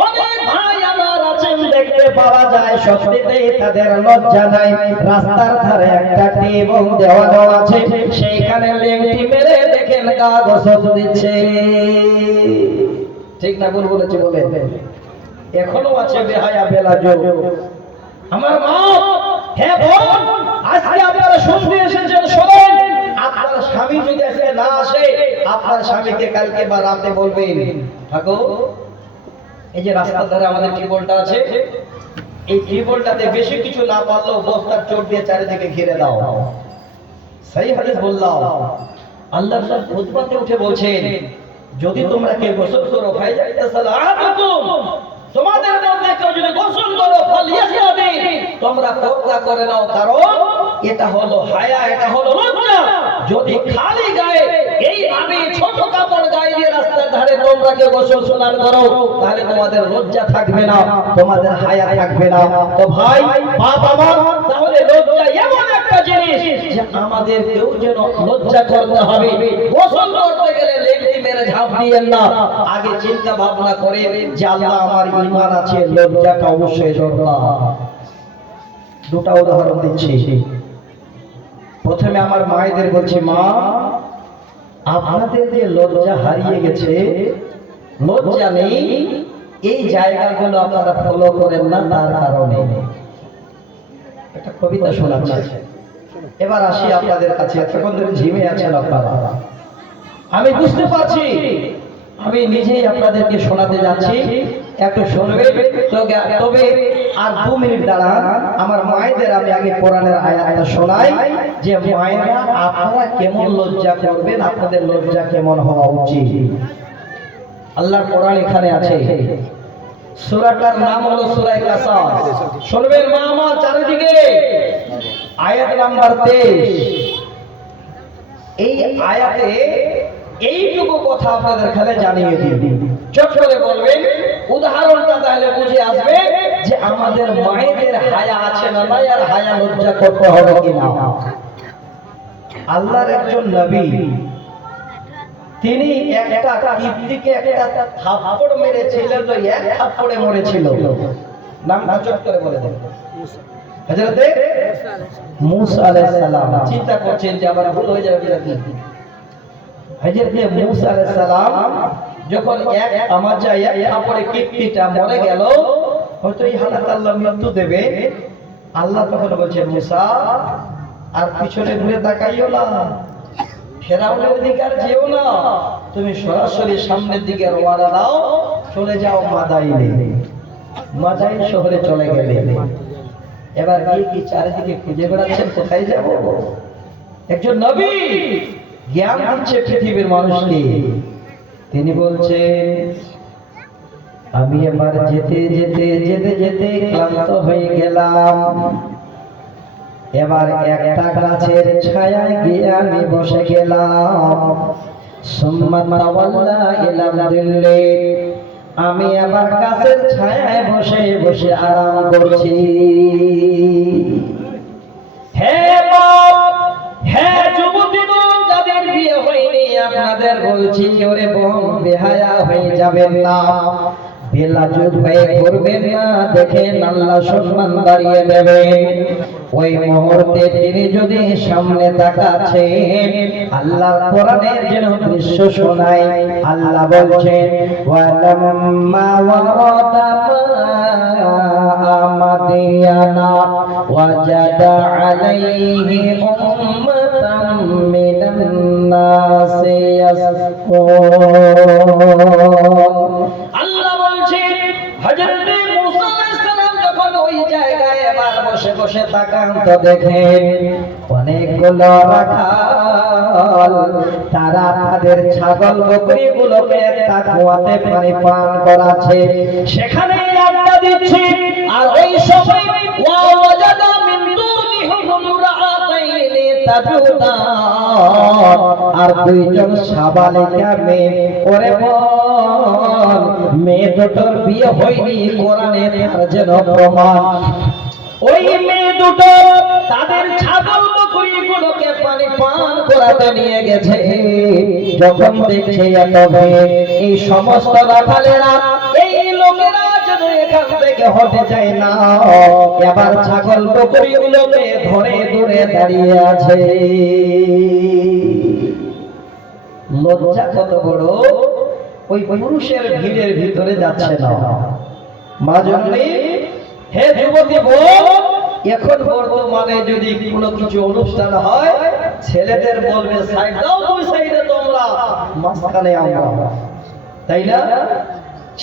অনেক ভাই আমার আছেন, দেখতে পাওয়া যায় সত্যিতেই তাদের লজ্জা নাই। রাস্তার ধারে একটা টেবল দেওয়ানো আছে, সেইখানে লেংটি মেরে দেখেন গা গোসল দিচ্ছে। ঠিক না ভুল বলেছি বলেন? এখনো আছে বেহায়া বেলাজো। আমার মা, হে বোন, আজকে আপনারা শুনতে এসেছেন, শোনেন। আপনার স্বামী যদি আজকে না আসে, আপনার স্বামীকে কালকে বা রাতে বলবেন, থাকো, এই যে রাস্তার ধারে আমাদের টিউবওয়েলটা আছে, এই টিউবওয়েলটাতে বেশি কিছু না পারলেও বস্তার চোট দিয়ে চারিদিকে ঘিরে দাও। সেই হাদিস বললাম, আল্লাহ সব খুতবাতে উঠে বলছেন, যদি তোমরা কে গোসল করো, তোমাদের মধ্যে কেউ যদি গোসল করো, তোমরা পর্দা করে নাও, কারণ এটা হলো হায়া, এটা হলো লজ্জা। যদি খালি গায়ে এইভাবে ছোট কাপড় গায়ে দিয়ে রাস্তার ধারে তোমরা কে গোসল স্নান করো, তাহলে তোমাদের লজ্জা থাকবে না, তোমাদের হায়া থাকবে না। তো ভাই বাপ আমার, তাহলে লজ্জা এমন একটা জিনিস যে আমাদের কেউ যেন লজ্জা করতে হবে। গোসল করতে গেলে লেংটি মেরে ঝাঁপ দিয়েন না, আগে চিন্তা ভাবনা করে যে আল্লাহ আমার ঈমান আছে, লজ্জাটা অবশ্যই দরকার। দুটা উদাহরণ দিচ্ছি। প্রথমে আমার মায়েদের বলছি, মা, আপনাদের যে লজ্জা হারিয়ে গেছে, লজ্জা নেই, এই জায়গাগুলো আপনারা ফলো করেন না, তার কারণে। একটা কবিতা শোনাচ্ছি, এবার আসি আপনাদের কাছে। এতক্ষণ ধরে ঝিমে আছেন আপনারা, আমি বুঝতে পারছি, আমি নিজেই আপনাদেরকে শোনাতে যাচ্ছি, একটু শুনবে। তবে আর 2 মিনিট দাঁড়ান, আমার মায়েদের আমি আগে কোরআনের আয়াতটা শোনাই, যে মায়েরা আপনারা কেমন লজ্জা করবেন, আপনাদের লজ্জা কেমন হওয়া উচিত। আল্লাহর কোরআন এখানে আছে, সূরাটার নাম হলো সূরা কাসাস। শুনবেন মা আমার চারিদিকে, আয়াত নাম্বার 23। এই আয়াতে এইটুকু কথা আপনাদের খালে জানিয়ে দিই, চট করে বলবেন, উদাহরণটা তাহলে বুঝে আসবে যে আমাদের মায়েদের হায়া আছে না নাই, আর হায়া লজ্জা করতে হবে কিনা। আল্লাহর একজন নবী, তিনি একটা কিবতীকে একটা থাপ্পড় মেরেছিলেন, তো এক থাপ্পড়ে মরেছিল। নামটা চট করে বলে দেন, হযরতে মূসা আলাইহিস সালাম। চিন্তা করছেন যে আবার ভুল হয়ে যাবে নাকি। হযরতে মূসা আলাইহিস সালাম যখন এক আমাজায় এক থাপ্পড়ে কিবতীটা মরে গেল, হয়তো এই হালাত আল্লাহ মৃত্যু দেবে। আল্লাহ তখন বলছেন, মূসা, আর পিছনে ঘুরে তাকাইও না, ফেরাউনের দিকে আর যেও না, তুমি সরাসরি সামনের দিকে রওনা দাও, চলে যাও মাদাইনে। মাদাইন শহরে চলে গেলে, এবার কি চারিদিকে খুঁজে বেড়াচ্ছেন, কোথায় যাব। একজন নবী জ্ঞান দিচ্ছে পৃথিবীর মানুষকে, তিনি বলছেন, আমি এবার যেতে যেতে যেতে যেতে ক্লান্ত হয়ে গেলাম, এবার একটা গাছের ছায়ায় গিয়ে আমি বসে গেলাম। সুম্মা তাওয়াল্লা ইলা দিল্লি, আমি আবার গাছের ছায়ায় বসে বসে আরাম করছি। হে বাপ, হে যুবতীগণ, যাদের বিয়ে হয়নি, আপনাদের বলছি, ওরে বোন, বেহায়া হয়ে যাবেন না, বেলাজুক হয়ে করবেন না, দেখেন আল্লাহ সম্মান বাড়িয়ে দেবেন। ওই মুহূর্তে তিনি যদি সামনে তাকাচ্ছেন, আল্লাহর কোরআনের যেন দৃশ্য শোনায়। আল্লাহ বলছেন, ওয়ালাম্মা ওয়ারাদা মাদিয়ানা ওয়াজাদা আলাইহি উম্মাতাম মিনান নাসি ইয়াসকুন। আল্লাহ বলছেন, হযরতে মূসা আলাইহিস সালাম যখন ওই জায়গায় এবার বসে বসে তাকান, তো দেখেন অনেকগুলো রাখাল, তারা তাদের ছাগল বকরিগুলোকে একটা কুয়াতে পানি পান করাচ্ছে, সেখানে আড্ডা দিচ্ছে। আর ওই সময় ওয়াজাদা মিন দুনিহিম ইমরাআতাইনি তাজুদান, আর দুইজন সাবালিকা মেয়ে। ওরে বল, মেয়ে দুটোর বিয়ে হয়নি, কোরআনে তার যেন প্রমাণ। ওই মেয়ে দুটো তাদের ছাগল বকরিগুলোকে পানি পান করাতে নিয়ে গেছে। যখন দেখছে এত মেয়ে, এই সমস্ত রাখালেরা, এই লোকেরা যেন এখান থেকে হতে চায় না, এবার ছাগল বকরিগুলোকে ধরে ধরে দাঁড়িয়ে আছে। লজ্জা কত বড়, ওই পুরুষের ভিড়ের ভিতরে যাচ্ছে না। মা জননী হে যুবতী বোন, এখন বর্তমানে যদি কোনো কিছু অনুষ্ঠান হয়, ছেলেদের বলবে সাইড দাও, দুই সাইডে তোমরা, মাঝখানে আমরা, তাই না?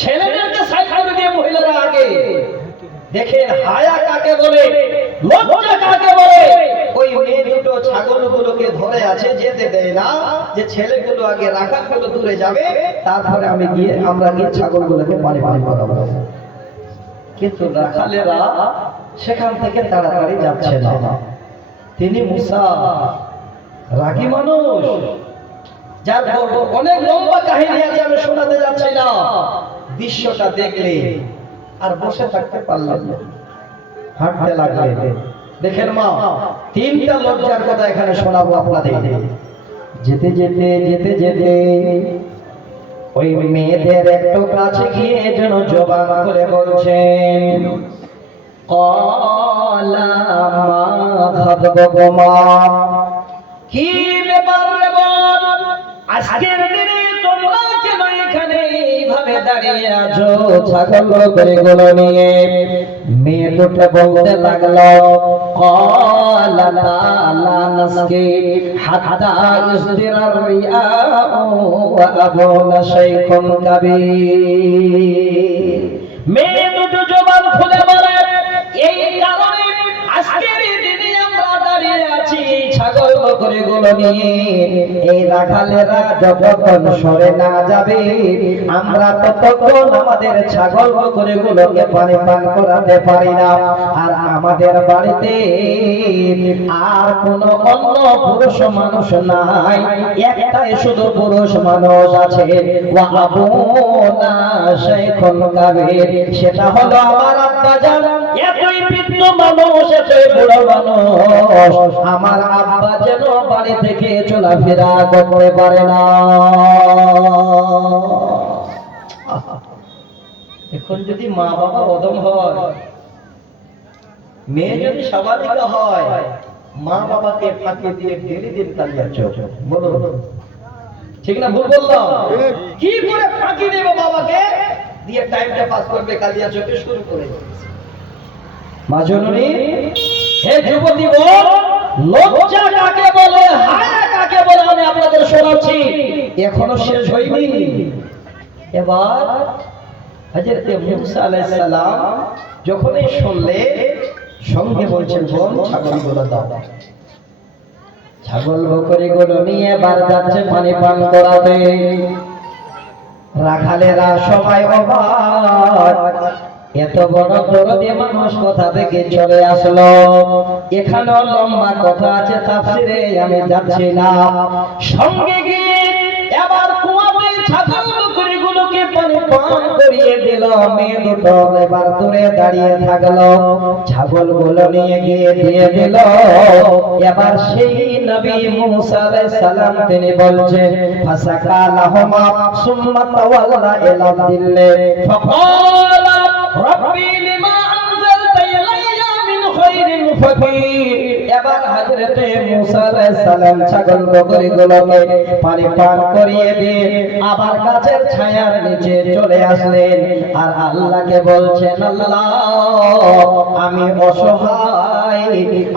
ছেলেদেরকে সাইড করে দিয়ে মহিলারা আগে। দেখেন হায়া কাকে বলে, লজ্জা কাকে বলে। ওই মেয়ে দুটো ছাগলগুলোকে ধরে আছে, যেতে দেয় না, যে ছেলেগুলো আগে, রাখালগুলো দূরে যাবে, তারপরে আমরা গিয়ে ছাগলগুলোকে পানি করাবো। কিন্তু রাখালেরা সেখান থেকে তাড়াতাড়ি যাচ্ছে না। তিনি মুসা, রাগী মানুষ, যার অনেক লম্বা কাহিনী আছে, আমি শোনাতে যাচ্ছি না। দৃশ্যটা দেখলে আর বসে থাকতে পারলেন না, হাঁটতে লাগলেন। দেখেন মা, তিনটা লজ্জার কথা এখানে শোনাবো আপনাদের। যেতে যেতে যেতে যেতে ওই মেয়েদের একটু কাছে গিয়ে যেন জবান করে বলছেন, ক্বালা মা খাতবুকুমা, কি ব্যাপার রে বোন, আজকের দিনে তোমরা কেন এখানে এইভাবে দাঁড়িয়ে আছো ছাগল গরুগুলো নিয়ে? মেয়ে দুটো বলতে লাগলো, ক্বালা লা নাসকি হাত্তা ইসদিরার রিয়াউ ওয়া আবুনা শাইখুন কাবীর। মেয়ে দুটো জবান খুলে বলে, এই কারণে আজকের দিনে আমরা দাঁড়িয়ে আছি ছাগল বকরিগুলো নিয়ে। এই রাখালেরা যতক্ষণ সরে না যাবে, আমরা ততক্ষণ আমাদের ছাগল বকরিগুলোকে পানি পান করাতে পারি না। আর আমাদের বাড়িতে আর কোনো অন্য পুরুষ মানুষ নাই, একটাই শুধু পুরুষ মানুষ আছে, ওয়া আবুনা শাইখুন কাবীর, সেটা হলো আমার আব্বা জান। এতই বৃদ্ধ মানুষ, এতই বুড়ো মানুষ, আমার আব্বা যেন বাড়ি থেকে চলাফেরা করতে পারে না। এখন যদি মা বাবা অদম হয়, মেয়ে যদি স্বাভাবিক হয়, মা বাবাকে ফাঁকি দিয়ে ডেলি দিন কালিয়া চোখ, বলো ঠিক না ভুল বললাম? কি করে ফাঁকি দেব বাবাকে দিয়ে টাইমটা পাস করবে কালিয়া চোখে শুরু করে। মা জননী, হে যুবতী বোন, লজ্জা কাকে বলে, হায়া কাকে বলে আমি আপনাদের শোনাচ্ছি, এখনো শেষ হয়নি। এবার হযরত মুসা আলাইহিস সালাম যখনই শুনলে, সঙ্গে বলছেন, বোন ছাগলগুলো দাও। ছাগল বকরিগুলো নিয়ে এবার যাচ্ছে পানি পান করাতে। রাখালেরা সবাই অবাক, এত বড় দরদি মানুষ কোথা থেকে চলে আসলো? এখানেও লম্বা কথা আছে, তাফসিরে আমি যাচ্ছি না। সঙ্গে গিয়ে এবার কুয়াতে ছাগল বকরিগুলোকে পানি পান করিয়ে দিল। মেয়ে দুটো এবার দূরে দাঁড়িয়ে থাকলো, ছাগলগুলো নিয়ে গিয়ে দিয়ে দিল। এবার সেই নবী মুসা আলাইহিস সালাম তিনি বলছেন, ফাসাকা লাহুমা সুম্মা তাওয়াল্লা ইলা দিল্লি ফাকালা রাব্বি লিমা আনজালতা ইলাইয়া মিন খায়রিন ফাকির। এবার হযরত মুসা আলাইহিস সালাম ছাগল বকরিগুলোকে পানি পান করিয়ে দিয়ে আবার গাছের ছায়ার নিচে চলে আসলেন। আর আল্লাহকে বলছেন, আল্লাহ আমি অসহায়,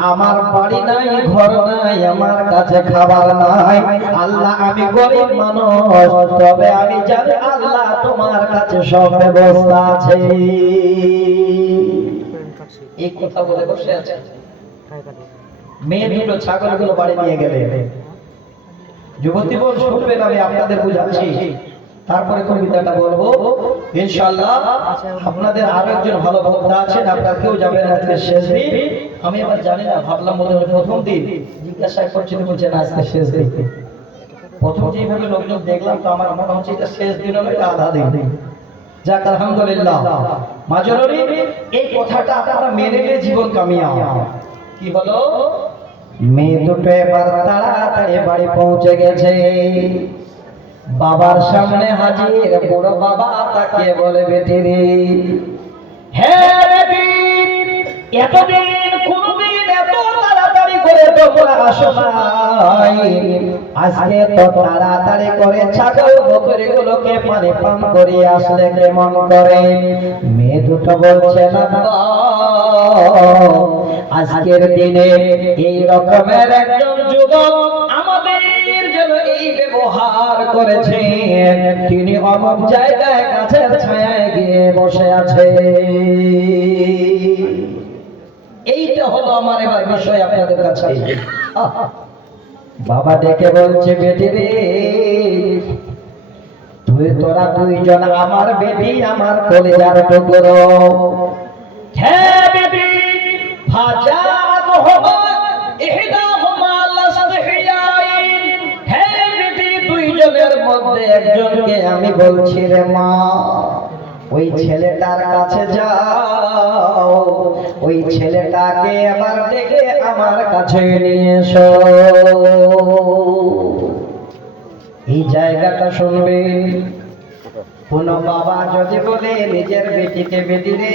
আমার বাড়ি নাই, ঘর নাই, আমার কাছে খাবার নাই। আল্লাহ আমি গরিব মানুষ, তবে আমি জানি আল্লাহ তোমার কাছে সব ব্যবস্থা আছে। এই কথা বলে বসে আছে। মেয়ে দুটো ছাগলগুলো বাড়ি নিয়ে গেলে। যুবতী বোন শুনবেন, আমি আপনাদের বুঝাচ্ছি, তারপরে কবিতাটা বলবো ইনশাআল্লাহ। আপনাদের আরো একজন ভালো বক্তা আছেন, আপনারা কেউ যাবেন, আজকে শেষ দিন। আমি আবার জানি না, ভাবলাম মনে হয় প্রথম দিন, জিজ্ঞাসা করছেন, বলছেন আজকে শেষ দিন। প্রথম যেভাবে লোকজন দেখলাম, তো আমার মনে হচ্ছে এটা শেষ দিন নয়, আধা দিন। যাক আলহামদুলিল্লাহ। মা জননী, এই কথাটা আপনারা মেনে নিয়ে জীবন কামিয়াব। কি হলো? মেয়ে দুটো এবার তাড়াতাড়ি বাড়ি পৌঁছে গেছে। বাবার সামনে হাজির, বড় বাবা তাকিয়ে বলে, বেটি রে, হ্যাঁ বেটি, এতদিন কোনদিন এত তাড়াতাড়ি করে তোমরা আসো নাই, আজকে তো তাড়াতাড়ি করে ছাগল বকরিগুলোকে পানি পান করিয়ে আসলে কেমন করে? মেয়ে দুটো বলছে না আজকের দিনে এই রকমের একজন যুবক আমাদের জন্য এই ব্যবহার করেছেন, তিনি অমুক জায়গায় গাছের ছায়ায় গিয়ে বসে আছে। এইটা হলো আমার এবার বিষয় আপনাদের কাছে। বাবা ডেকে বলছে, বেটি রে, তোরা দুইজন আমার বেটি, আমার কলিজার টুকরো। হ্যাঁ বেটি, হ্যাঁ বেটি, দুইজনের মধ্যে একজনকে আমি বলছি রে মা, ওই ছেলেটার কাছে যাও, ওই ছেলেটাকে আবার ডেকে আমার কাছে নিয়ে এসো। এই জায়গাটা শুনবেন, কোন বাবা যদি বলে নিজের বেটিকে, বেটি রে,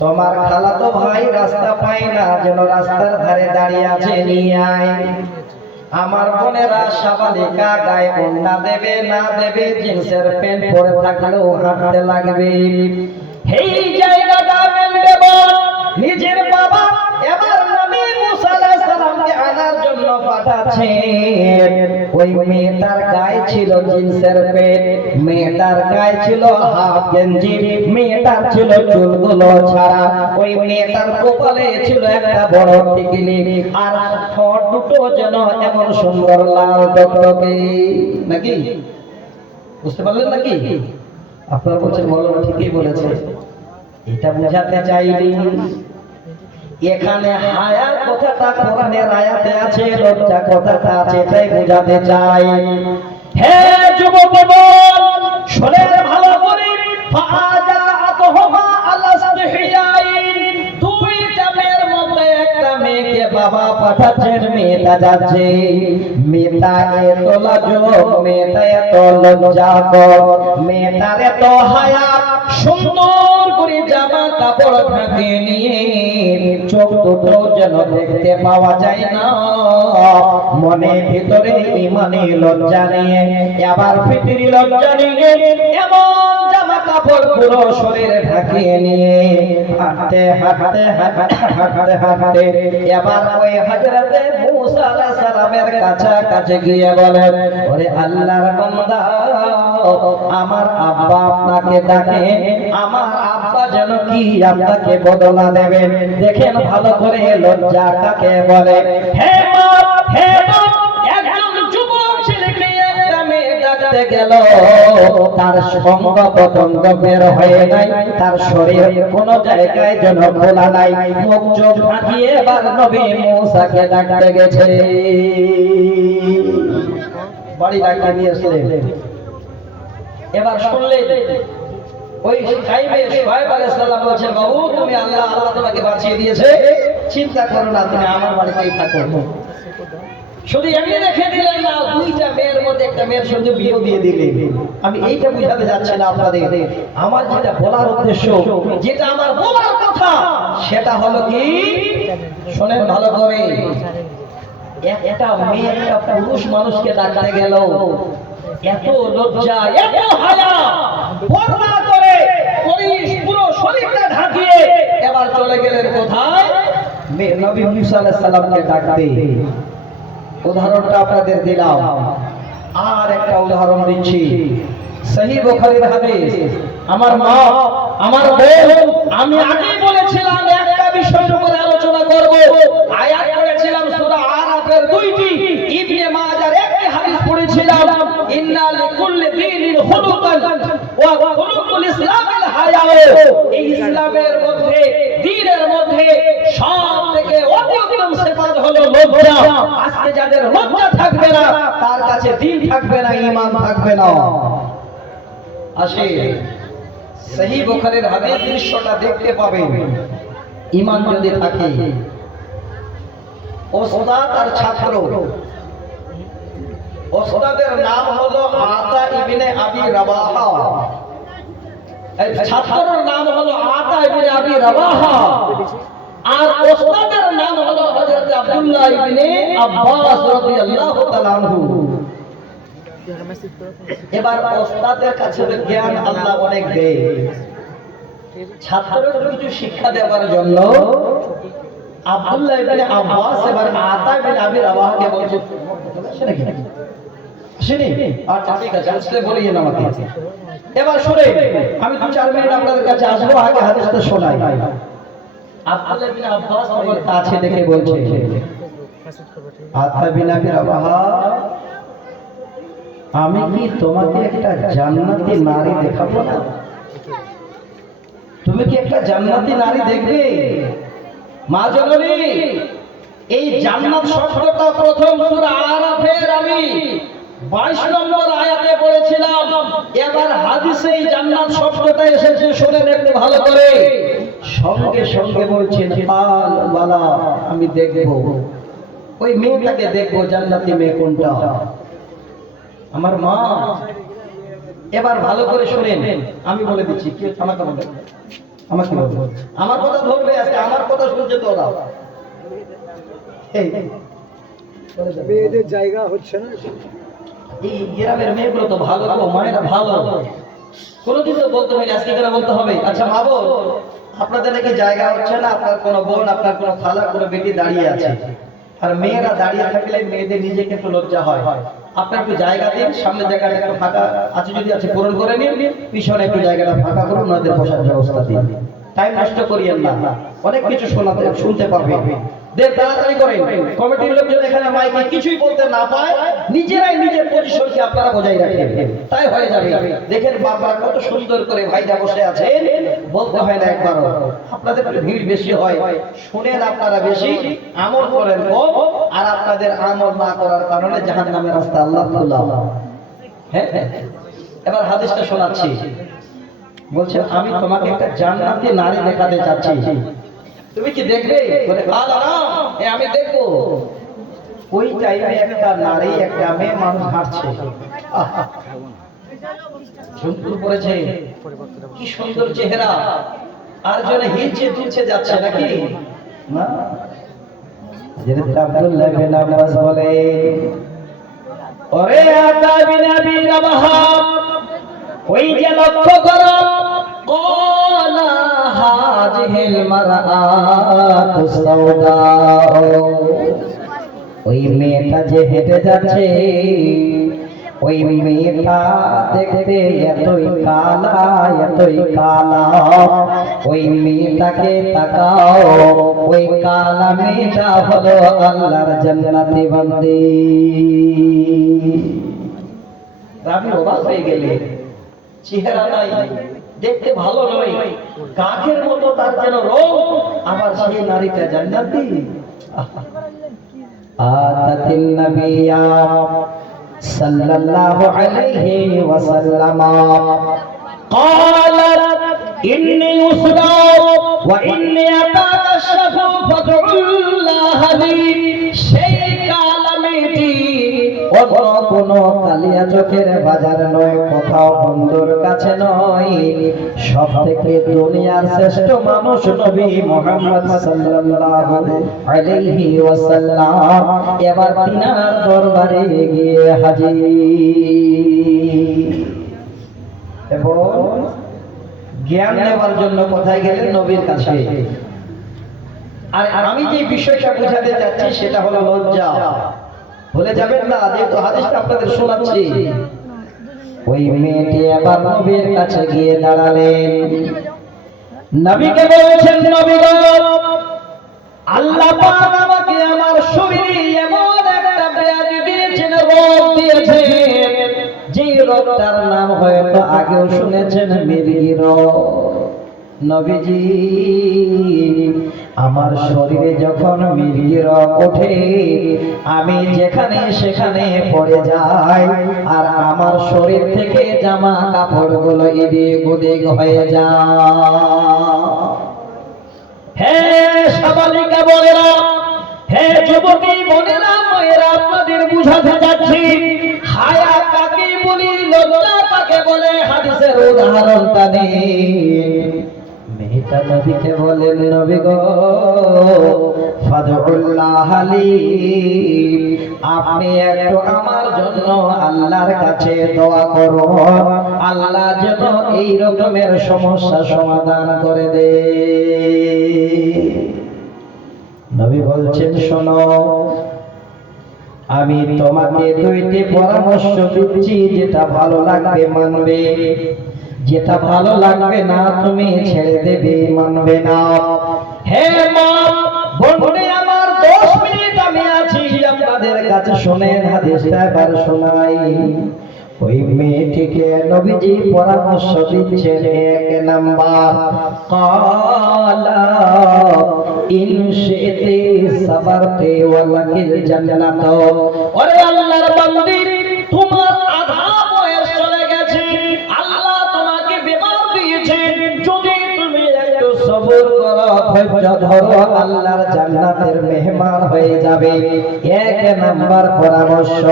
তোমার খালাতো ভাই রাস্তা পায় না, যেন রাস্তার ধারে দাঁড়িয়ে আছে, নিয়ে আয়। আমার বোনেরা সাবালিকা, গায়ে ওড়না দেবে না দেবে, জিন্সের প্যান্ট পরে থাকলেও হাঁটতে লাগবে। এই জায়গাটা দেব নিজের বাবা এবার নবী মুসা আলাইহিস সালামকে আনার জন্য পাঠাচ্ছেন। ওই মেয়েটার গায়ে ছিল জিন্সের প্যান্ট, মেয়েটার গায়ে ছিল হাফ গেঞ্জি, মেয়েটার ছিল চুলগুলো ছাড়া, ওই মেয়েটার কপালে ছিল একটা বড় টিকলি, আর ঠোঁট দুটো যেন এমন সুন্দর লাল টকটকে। নাকি বুঝতে পারলেন নাকি? আপনারা বলছেন বলো, ঠিকই বলেছে। এটা বোঝাতে চাইনি, এখানে হায়া কথাটা কোরআনের আয়াতে আছে, লজ্জা কথাটা আছে, এটাই বোঝাতে চাই। হে যুবক বল, শুনে ভালো করে, ফাজাআতুহুমা আলাসতিহিয়াইন, দুইটা মেয়ের মধ্যে একটা মেয়েকে বাবা পাঠাচ্ছেন, মেয়েটা যাচ্ছে। মেয়েটা এত লাজুক, মেয়েটা এত লজ্জাকর, মেয়েটার এত হায়া, সুন্দর করে জামা কাপড় ঢাকিয়ে নিয়ে চোখ দুটো যেন দেখতে পাওয়া যায় না। মনে ভিতরে ইমানি লজ্জা নিয়ে, আবার ফিতরি লজ্জা নিয়ে, এমন জামা কাপড় পুরো শরীরে ঢাকিয়ে নিয়ে হাঁটতে হাঁটতে হাঁটতে হাঁটতে হাঁটতে এবার ওই হযরতে মুসা আলাইহিস সালামের কাছে গিয়ে বলেন, ওরে আল্লাহর বান্দা, আমার আব্বা আপনাকে ডাকে, আমার আব্বা যেন কি আপনাকে বদলা দেবেন। দেখেন ভালো করে লজ্জা কাকে বলে। হে মা, হে মা, একজন যুবক ছেলেকে একটা মেয়ে ডাকতে গেল, তার সঙ্গ পতঙ্গ বের হয়ে নাই, তার শরীর কোন জায়গায় যেন খোলা নাই, মুখ চোখ ঢাকিয়ে এবার নবী মুসাকে ডাকতে গেছে। বাড়ি ডাকতে নিয়ে আসলেন। এবার শুনলে ওই টাইমে শুআয়ব আলাইহিস সালাম বলছেন, বাবু তুমি আল্লাহ তোমাকে বাঁচিয়ে দিয়েছে, চিন্তা করো না, তুমি আমার বাড়িতেই থাকো। শুধু এমনি রেখে দিলেন না, দুইটা মেয়ের মধ্যে একটা মেয়ের সঙ্গে বিয়ে দিয়ে দিলেন। আমি এইটা বুঝাতে যাচ্ছি না আপনাদের, আমার যেটা বলার উদ্দেশ্য, যেটা আমার বলার কথা, সেটা হলো কি, শোনেন ভালো করে। একটা মেয়ে একটা পুরুষ মানুষকে ডাকতে গেল, এত লজ্জা, এত হায়া, পর্দা করে পুরো শরীরটা ঢাকিয়ে এবার চলে গেলেন কোথায়? নবী মুসা আলাইহিস সালামকে ডাকতে। উদাহরণটা আপনাদের দিলাম, আর একটা উদাহরণ দিচ্ছি, সহিহ বুখারীর হাদিস। আমার মা, আমার বোন, আমি আগেই বলেছিলাম একটা বিষয়ের উপর আলোচনা করব। আয়াত পড়েছিলাম সূরা আরাফের 2টি, ইবনে মাজার একটি হাদিস পড়েছিলাম, ইন্না লিকুল্লি দীনিন খুলুকান ওয়া খুলুকুল ইসলামিল হায়া। এই ইসলামের মধ্যে, দ্বীনের মধ্যে সবথেকে অতি উত্তম সিফাত হলো লজ্জা। আজকে যাদের লজ্জা থাকবে না, তার কাছে দ্বীন থাকবে না, ঈমান থাকবে না। আসে সহিহ বুখারীর হাদিস, দৃশ্যটা দেখতে পাবেন। ঈমান যদি থাকে, ওস্তাদ আর ছাত্র, ওস্তাদের নাম হলো আতা ইবনে আবি রাবাহা, এই ছাত্রের নাম হলো আতা ইবনে আবি রাবাহা, আর ওস্তাদের নাম হলো হযরত আব্দুল্লাহ ইবনে আব্বাস রাদিয়াল্লাহু তাআলা আনহু। এবার ওস্তাদের কাছে জ্ঞান আল্লাহ অনেক দেয়, ছাত্রদের কিছু শিক্ষা দেওয়ার জন্য আব্দুল্লাহ ইবনে আব্বাস এবার আতা বিন আবি রাবাহকে বলছে, সেটা কি শুনি? আচ্ছা ঠিক আছে, আজকে বলিয়ে না আমাকে। এবার শুনে আমি 2-4 মিনিট আপনাদের কাছে আসবো, আগে হাদিসটা শোনাই। আব্দুল্লাহ ইবনে আব্বাস আমার কাছে দেখে বলছে, আতা বিন আবি রাবাহ, আমি কি তোমাকে একটা জান্নাতি নারী দেখাবো না? তুমি কি একটা জান্নাতি নারী দেখবে? মা জননী, এই জান্নাত শব্দটা প্রথম সূরা আরাফের আমি 22 নম্বর আয়াতে পড়েছিলাম। এবার হাদিসে এই জান্নাত শব্দটা এসেছে, শুনেন একটু ভালো করে। সঙ্গে সঙ্গে বলছেন আল ওয়ালা, আমি দেখব ওই মেয়েটাকে, দেখবো জান্নাতি মেয়ে কোনটা। আমার মা, এবার ভালো করে শুনেন, আমি বলে দিচ্ছি, কি আমাকে বলে, আমাকে বলবো, আমার কথা ধরবে আজকে, আমার কথা শুনছে তো ওরা। এই মেয়েদের জায়গা হচ্ছে না, এই গ্রামের মেয়েগুলো তো ভালো গো, মায়েরা ভালো, কোনোদিন তো বলতে হয়নি, আজকে কেন বলতে হবে? আচ্ছা মা বোন, আপনাদের নাকি জায়গা হচ্ছে না, আপনার কোনো বোন, আপনার কোনো খালা, কোনো বেটি দাঁড়িয়ে আছে, আর মেয়েরা দাঁড়িয়ে থাকলে মেয়েদের নিজেকে একটু লজ্জা হয়। আপনার একটু জায়গা দিন, সামনে জায়গাটা একটু ফাঁকা আছে, যদি আছে পূরণ করে নিন, পিছনে একটু জায়গাটা ফাঁকা করুন, ওনাদের বসার ব্যবস্থা দিন। টাইম নষ্ট করিয়েন না, অনেক কিছু শুনতে পারবে। দেব তাড়াতাড়ি করেন। কমিটির লোকজন এখানে মাইকে কিছুই বলতে না পায়, নিজেরাই নিজের পজিশনকে আপনারা বজায় রাখেন, তাই হয়ে যাবে। দেখেন বাবা কত সুন্দর করে ভাইরা বসে আছেন, বলতে হয় না একবারও। আপনাদের ভিড় বেশি হয়, শুনেন আপনারা বেশি, আমল করেন কম, আর আপনাদের আমল না করার কারণে জাহান্নামের রাস্তা আল্লাহ খোলা। হ্যাঁ, এবার হাদিসটা শোনাচ্ছি। বলছেন আমি তোমাকে একটা জান্নাতি নারী দেখাতে চাচ্ছি, তুমি কি দেখবে? বলে আমি দেখবো। ওই টাইমে একটা নারী, একটা মেয়ে মানুষ হাঁটছে, ঝুমকুর পড়েছে, কি সুন্দর চেহারা, আর জনে হিলছে দুলছে যাচ্ছে নাকি না? আব্দুল্লাহ বিন আব্বাস বলে, ওরে আতা বিন আবি রাবাহ, ওই যে লক্ষ্য করো, ক্বালা হাযিহিল মারআতু সাওদা, ওই মেয়েটা যে হেঁটে যাচ্ছে, ওই মেয়েটা দেখতে এতই কালা, এতই কালা, ওই মেয়েটাকে তাকাও, ওই কালা মেয়েটা হলো আল্লাহর জান্নাতি বান্দি। রাবি অবাক হয়ে গেলে, চেহারা নাই, দেখতে ভালো নয়, কাকের মতো তার যেন রং, আবার সেই নারীটা জান্নাতি। আতাতিন নবিয়া সাল্লাল্লাহু আলাইহি ওয়াসাল্লাম قالت إني أسرى وإني أتكشف فادعوا الله لي। সেই কালা মেয়েটি অন্য কোনো কালিয়া চোখের বাজার নয়, কোথাও বন্ধুর কাছে নয়, সব থেকে দুনিয়ার শ্রেষ্ঠ মানুষ নবী মুহাম্মদ সাল্লাল্লাহু আলাইহি ওয়াসাল্লাম এবার তিনার দরবারে গিয়ে হাজির। এবং জ্ঞান নেওয়ার জন্য কোথায় গেলেন? নবীর কাছে। আর আমি যে বিষয়টা বোঝাতে চাচ্ছি সেটা হলো লজ্জা। ভুলে যাবেন না, যেহেতু হাদিসটা আপনাদের শোনাচ্ছি। ওই মেয়েটি এবার নবীর কাছে গিয়ে দাঁড়ালেন, নবীকে বলছেন, নবী গো, আল্লাহ পাক আমাকে আমার শরীরে এমন একটা ব্যাধি দিয়েছেন, রোগ দিয়েছেন, যে রোগটার নাম হয়তো আগেও শুনেছেন, মির্গি রোগ। নবীজি, আমার শরীরে যখন মির্গি রোগ ওঠে, আমি যেখানে সেখানে পড়ে যাই, আর আমার শরীর থেকে জামা কাপড়গুলো এদিক ওদিক হয়ে যায়। হে সাবালিকা বোনেরা, হে যুবতী বোনেরা, মায়েরা, আপনাদের বুঝাতে যাচ্ছি, হায়া কাকে বলি, লজ্জা কাকে বলে, হাদিসের উদাহরণটা নিন। মেয়েটা নবীকে বলেন, নবী গো, ফাদউল্লাহ লি, আপনি একটু আমার জন্য আল্লাহর কাছে দোয়া করুন, আল্লাহ যেন এই রকমের সমস্যা সমাধান করে দে। নবী বলছেন, শোনো, আমি তোমাকে দুইটি পরামর্শ দিচ্ছি, যেটা ভালো লাগবে মানবে, যেটা ভালো লাগবে না তুমি ছেড়ে দেবে, মানবে না। হে মা বন্ধুরে আমার 10 মিনিট আমি আছি আপনাদের কাছে, শুনেন হাদিসটা এবার শোনাই। ওই মেয়েটিকে নবীজি পরামর্শ দিচ্ছেন, 1 নাম্বার, ক্বালা ইন শি'তি সাবারতি ওয়া লাকিল জান্নাত। ওরে আল্লাহর বান্দি, তোমার আধা বয়স চলে গেছে, আল্লাহ তোমাকে বিমার দিয়েছে, যদি তুমি একটু সবর করো, ধৈর্য ধরো, আল্লাহর জান্নাতের মেহমান হয়ে যাবে। 1 নাম্বার পরামর্শ।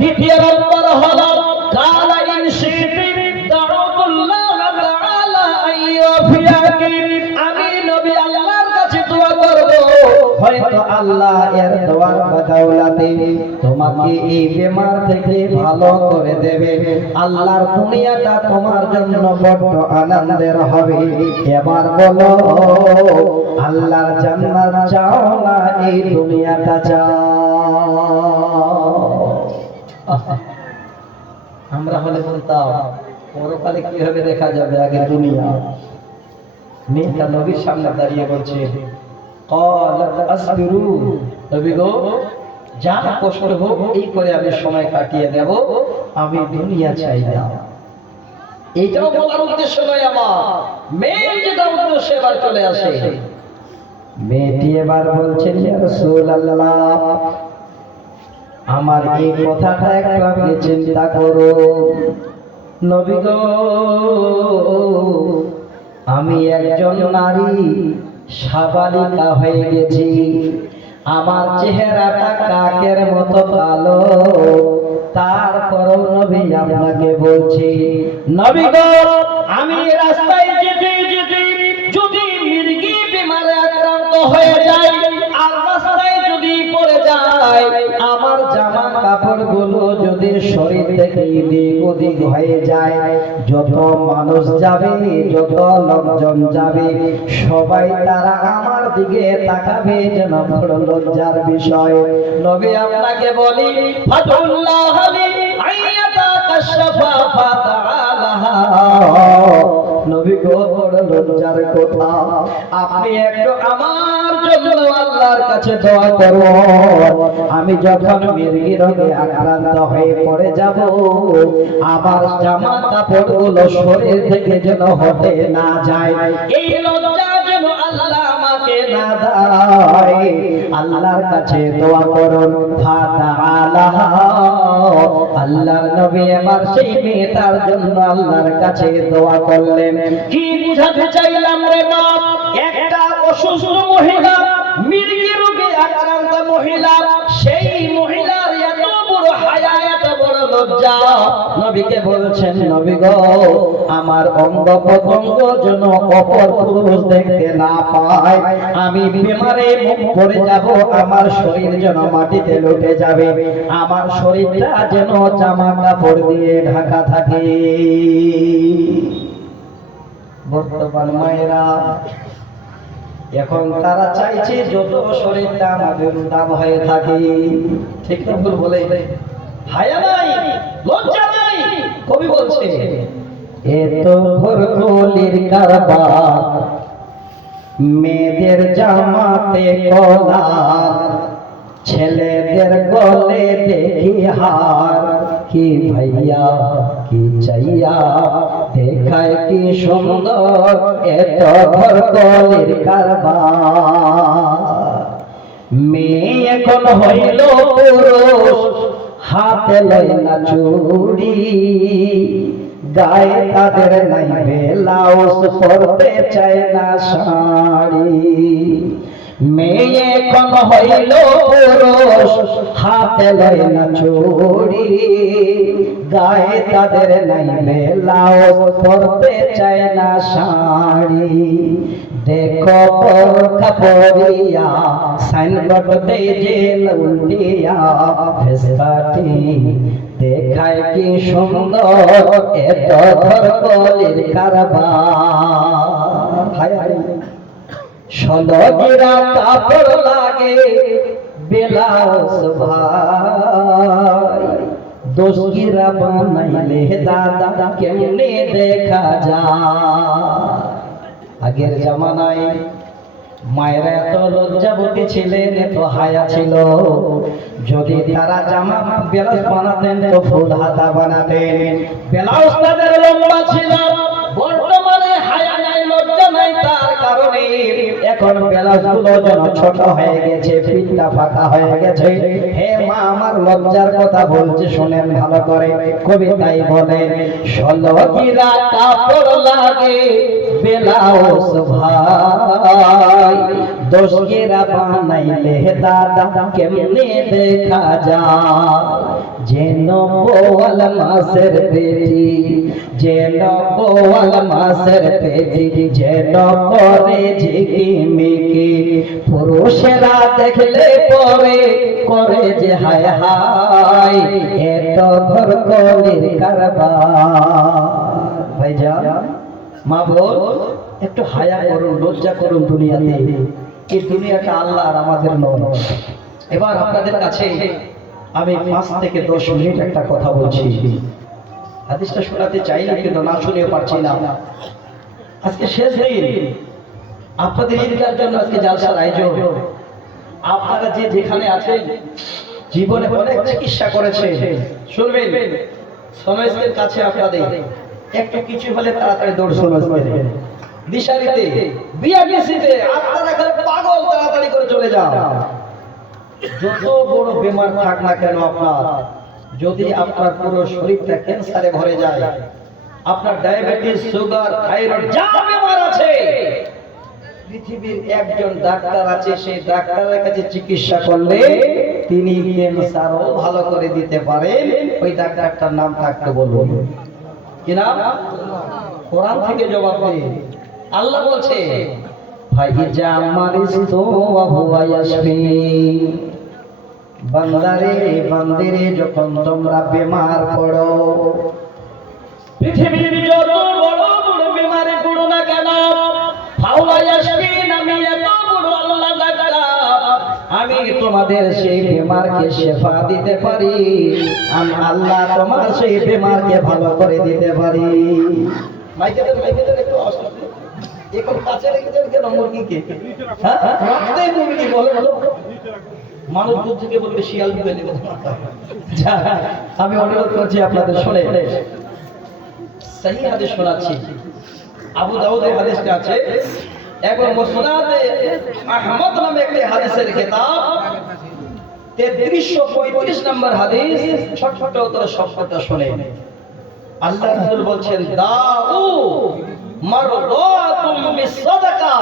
দ্বিতীয় নাম্বার হলো, কালা ইন শি'তি দাউতুল্লাহ তাআলা আইয়াফিয়াকি। আমি নবী আল্লাহর কাছে দোয়া করব, হয়তো আল্লাহ এর দোয়ার বদৌলতে তোমাকে এই বেমার থেকে ভালো করে দেবে। আল্লাহর দুনিয়াটা তোমার জন্য বড় আনন্দের হবে। এবার বলো, আল্লাহর জান্নাত চাও না এই দুনিয়াটা চাও? আমরা হলে বলতাম পরকালে কি হবে দেখা যাবে, আগে দুনিয়া। মেয়েটা নবীর সামনে দাঁড়িয়ে বলছে, ক্বালাত আসবিরু, নবী গো, যা কষ্ট হোক এই করে আমি সময় কাটিয়ে দেব, আমি দুনিয়া চাই না। এইটাও বলার উদ্দেশ্য নয় আমার, মেয়ের যেটা উদ্দেশ্য এবার চলে আসে। মেয়েটি এবার বলছেন, ইয়া রাসূলুল্লাহ, আমার এই কথাটা একটু আপনি চিন্তা করুন। নবী গো, আমি একজন নারী, সাবালিকা হয়ে গেছি, আমার চেহারাটা কাকের মতো কালো, তারপরও নবী আপনাকে বলছি, নবী গো, আমি রাস্তায় যেতে যেতে যদি মির্গি বিমারে আক্রান্ত হয়ে যায় আর রাস্তায় যদি পড়ে যায়, আমার জামা কাপড়গুলো যদি শরীর থেকে এদিক ওদিক হয়ে যায়, যত মানুষ যাবে, যত লোকজন যাবে, সবাই তারা আমার দিকে তাকাবে, যেন বড় লজ্জার বিষয়। নবী আপনাকে বলি, ফাতুল্লাহ আলী আইয়াতা কাশফা ফাতাআলাহা। নবী গো, বড় লজ্জার কথা, আপনি একটু আমার জন্য আল্লাহর কাছে দোয়া করুন। আমি যখন মির্গি রোগে আক্রান্ত হয়ে পড়ে যাব, আমার জামা কাপড়গুলো শরীর থেকে যেন হতে না যায়, এই লজ্জা যেন আল্লাহ আমাকে না দেয়। আল্লাহর কাছে দোয়া করুন, ফাতাআলাহা। আল্লাহর নবী আমার সেই মেয়েটার জন্য আল্লাহর কাছে দোয়া করলেন। কি বুঝাতে চাইলাম রে মা, একটা অসুস্থ মহিলা, মির্গি রোগে আক্রান্ত মহিলা, সেই মহিলার এত বড় হায়া, এত বড় লজ্জা। নবীকে বলছেন, নবী গো, আমার অঙ্গ প্রত্যঙ্গ যেন অপর পুরুষ দেখতে না পায়, আমি বিমারে পড়ে যাব, আমার শরীর যেন মাটিতে লুটে যাবে, আমার শরীরটা যেন জামা কাপড় দিয়ে ঢাকা থাকে। বর্তমান মায়েরা এখন তারা চাইছে যত শরীরটা আমাদের দাম হয়ে থাকে, ঠিক না ভুল বলে? হায়া নাই, লজ্জা নাই। কবি বলছে, এত ভরকলির কারবার, মেয়েদের জামাতে কলা, ছেলেদের গলে দেখি হার, কি ভাইয়া কি চাইয়া দেখায় কি সুন্দর, এত ভরকলির কারবার। মেয়ে এখন হইল পুরুষ, হাতে লয় না চুড়ি, গায়ে তাদের নাই ব্লাউজ, পরতে চায় না শাড়ি। মেয়ে এখন হইল পুরুষ, হাতে লয় না চুড়ি, গায়ে তাদের নাই ব্লাউজ, পরতে চায় না শাড়ি। দেখো পরখা পরিয়া সাইনবোর্ডে যে লউটিয়া ফেসকাটি দেখায় কি সুন্দর এত ধরকলির কারবার। হায় হায় সলগিরা কাপড় লাগে বেলাউস ভাই, দোষীরা বানাইলে দাদা কেমনে দেখা যায়। আগের জামানায় মায়েরা এত লজ্জাবতী ছিলেন, এত হায়া ছিল, যদি তারা জামা ব্লাউজ বানাতেন তো ফুল হাতা বানাতেন। ব্লাউজ তাদের লম্বা ছিল, বর্তমানে হায়া নাই, লজ্জা নাই, তার কারণে এখন ব্লাউজ গুলো যেন ছোট হয়ে গেছে, পিঠটা ফাঁকা হয়ে গেছে। হে মা, আমার লজ্জার কথা বলছে, শুনেন ভালো করে। কবিতায় বলেন, সলগিরা কাপড় লাগে বেলাউস ভাই, দোষীরা বানাইলে দাদা কেমনে দেখা যায়। যেন বোয়াল মাছের পেটি, যেন বোয়াল মাছের পেটি, যেন করে ঝিকিমিকি, পুরুষেরা দেখলে পরে করে যে হায় হায়, এত ঘর কলির কারবার। ভাইজান, মা বল, একটু হায়া করুন, লজ্জা করুন দুনিয়াতে। এই দুনিয়াটা আল্লাহ আর আমাদের নয়। এবার আপনাদের কাছে আমি 5 থেকে 10 মিনিট একটা কথা বলছি। হাদিসটা শোনাতে চাই না, কিন্তু না শুনেও পারছি না। আজকে শেষ দিন, আপনাদের ঈদগার জন্য আজকে জালসার আয়োজন। আপনারা যে যেখানে আছেন, জীবনে অনেক চিকিৎসা করেছে, শুনবেন সমাজের কাছে আপনাদের একটু কিছু হলে তাড়াতাড়ি দৌড় সমাজে দিশারিতে বিআরটিসিতে আপনারা এখানে পাগল, তাড়াতাড়ি করে চলে যান। যত বড় বেমার থাক না কেন আপনার, যদি আপনার পুরো শরীরটা ক্যান্সারে ভরে যায়, আপনার ডায়াবেটিস, সুগার, থাইরয়েড, যা বেমার আছে, পৃথিবীর একজন ডাক্তার আছে, সেই ডাক্তারের কাছে চিকিৎসা করলে তিনি ক্যান্সারও ভালো করে দিতে পারেন। ওই ডাক্তারটার নাম থাকতে বলুন, কি নাম? কোরআন থেকে জবাব দিন। আল্লাহ বলছে, ফাইজা মারিস্তু ওয়া হুয়া ইয়াশফি, বান্দারে বান্দিরে যখন তোমরা বেমার পড়ো, পৃথিবীর যত বড় বড় বেমারে পড়ো না কেন, ফাওয়া ইয়াশফি, আমি এত বড় আল্লাহ ডাক্তার, আমি তোমাদের সেই বেমারকে শেফা দিতে পারি। আমি আল্লাহ তোমার সেই বেমারকে ভালো করে দিতে পারি। মাইকেদের একটু অসুস্থ, এখন কাছে রেখে দেন কেন মুরগিকে? হ্যাঁ, রাখতেই মুরগি বলে বলো, মানুষ দূর থেকে বলবে শিয়াল ঢুকে দেবে। আমি অনুরোধ করছি আপনাদের শুনে, সহি হাদিস শোনাচ্ছি। আবু দাউদের হাদিসটা আছে, এবং মুসনাদে আহমদ নামে একটি হাদিসের কিতাব, 3335 নম্বর হাদিস। ছোট করে শব্দটা শুনেন। আল্লাহ রাসূল বলছেন, দাউ মারদাতুম বিসাদাকা,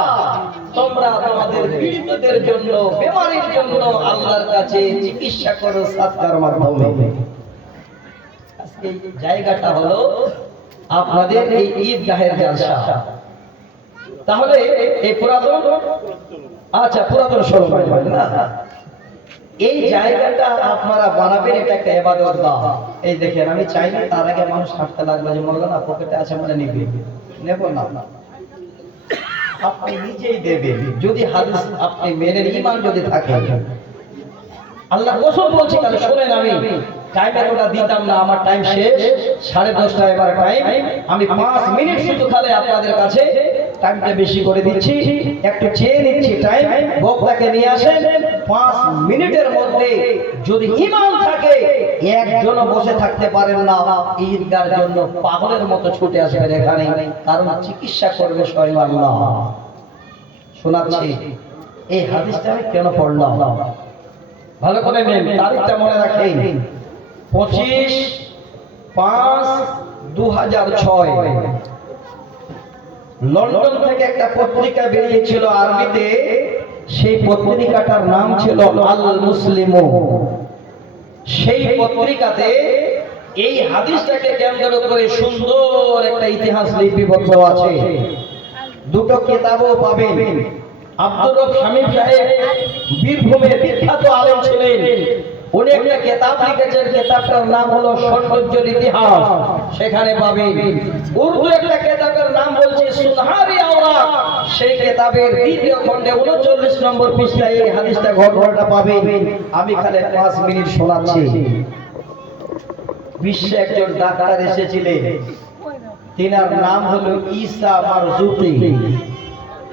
তোমরা তোমাদের পীড়িতদের জন্য, বেমারির জন্য আল্লাহর কাছে চিকিৎসা করো সাদকার মাধ্যমে। আজকে জায়গাটা হলো আপনাদের এই ঈদগাহের জালসা। তাহলে এই পুরাতন, আচ্ছা পুরাতন শোরুম না, এই জায়গাটা আপনারা বানাবেন, এটা একটা ইবাদত গাহ। এই দেখেন, আমি চাই না তার আগে মানুষ হাঁটতে লাগলো যে মৌলানা পকেটে আছে মানে নিবে, নেব না, আপনি নিজেই দেবেন। যদি হাদিস আপনি মেনে ঈমান যদি থাকে, আল্লাহ কসম বলছি, তাহলে শুনেন, আমি টাইমের ওটা দিতাম না, আমার টাইম শেষ, 10:30 এবার টাইম। আমি 5 মিনিট শুধু খালি আপনাদের কাছে টাইমটা বেশি করে দিচ্ছি, একটু চেয়ে নিচ্ছি টাইম। বক্তাকে নিয়ে আসেন, 5 মিনিটের মধ্যে যদি ঈমান থাকে, একজনও বসে থাকতে পারেন না, ঈদগার জন্য পাগলের মতো ছুটে আসবেন এখানে, কারণ চিকিৎসা করবে স্বয়ং আল্লাহ। শোনাচ্ছি, এই হাদিসটা আমি কেন পড়লাম, ভালো করে নেন, তারিখটা মনে রাখেন, 25/5/2006 লন্ডন থেকে একটা পত্রিকা বেরিয়েছিল আরবিতে। সেই পত্রিকাটার নাম ছিল আল মুসলিম। সেই পত্রিকাতে এই হাদিসটাকে কেন্দ্র করে সুন্দর একটা ইতিহাস লিপিবদ্ধ আছে। দুটো কিতাবও পাবেন। আব্দুর রব শামীম সাহেব বীরভূম উনি একটা কিতাব লিখেছেন, কিতাবটার নাম হলো সৌন্দর্যের ইতিহাস। সেখানে পাবেন উর্দু একটা কিতাবের নাম বলছে সুনহারি আওরাক। সেই কিতাবের দ্বিতীয় খণ্ডে 39 নম্বর পৃষ্ঠায় এই হাদিসটা ঘটনাটা পাবেন। আমি খালি 5 মিনিট শোনাচ্ছি। বিশ্বে একজন ডাক্তার এসেছিলেন, তিনার নাম হলো ঈসা মারজুকি।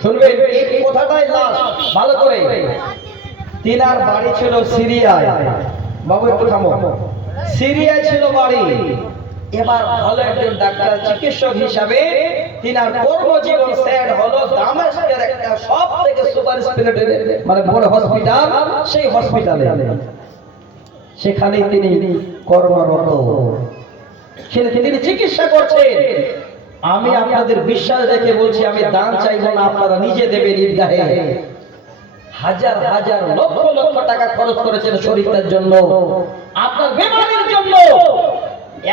শুনবেন এই কথাটাই লাস্ট ভালো করে। তিনার বাড়ি ছিল সিরিয়ায়। বাবু একটু থামো। সিরিয়ায় ছিল বাড়ি। এবার ভালো একজন ডাক্তার চিকিৎসক হিসাবে তিনার কর্মজীবন সেট হলো দামেস্কের একটা সবথেকে সুপার স্পেশালিটি মানে বড় হসপিটাল, সেই হসপিটালে। সেখানে তিনি কর্মরত, তিনি চিকিৎসা করছেন। আমি আপনাদের বিশ্বাস রেখে বলছি, আমি দান চাইবো না, আপনারা নিজে দেবেন ঈদগাহে। হাজার হাজার লক্ষ লক্ষ টাকা খরচ করেছেন শরীরটার জন্য, আপনার বেমারের জন্য।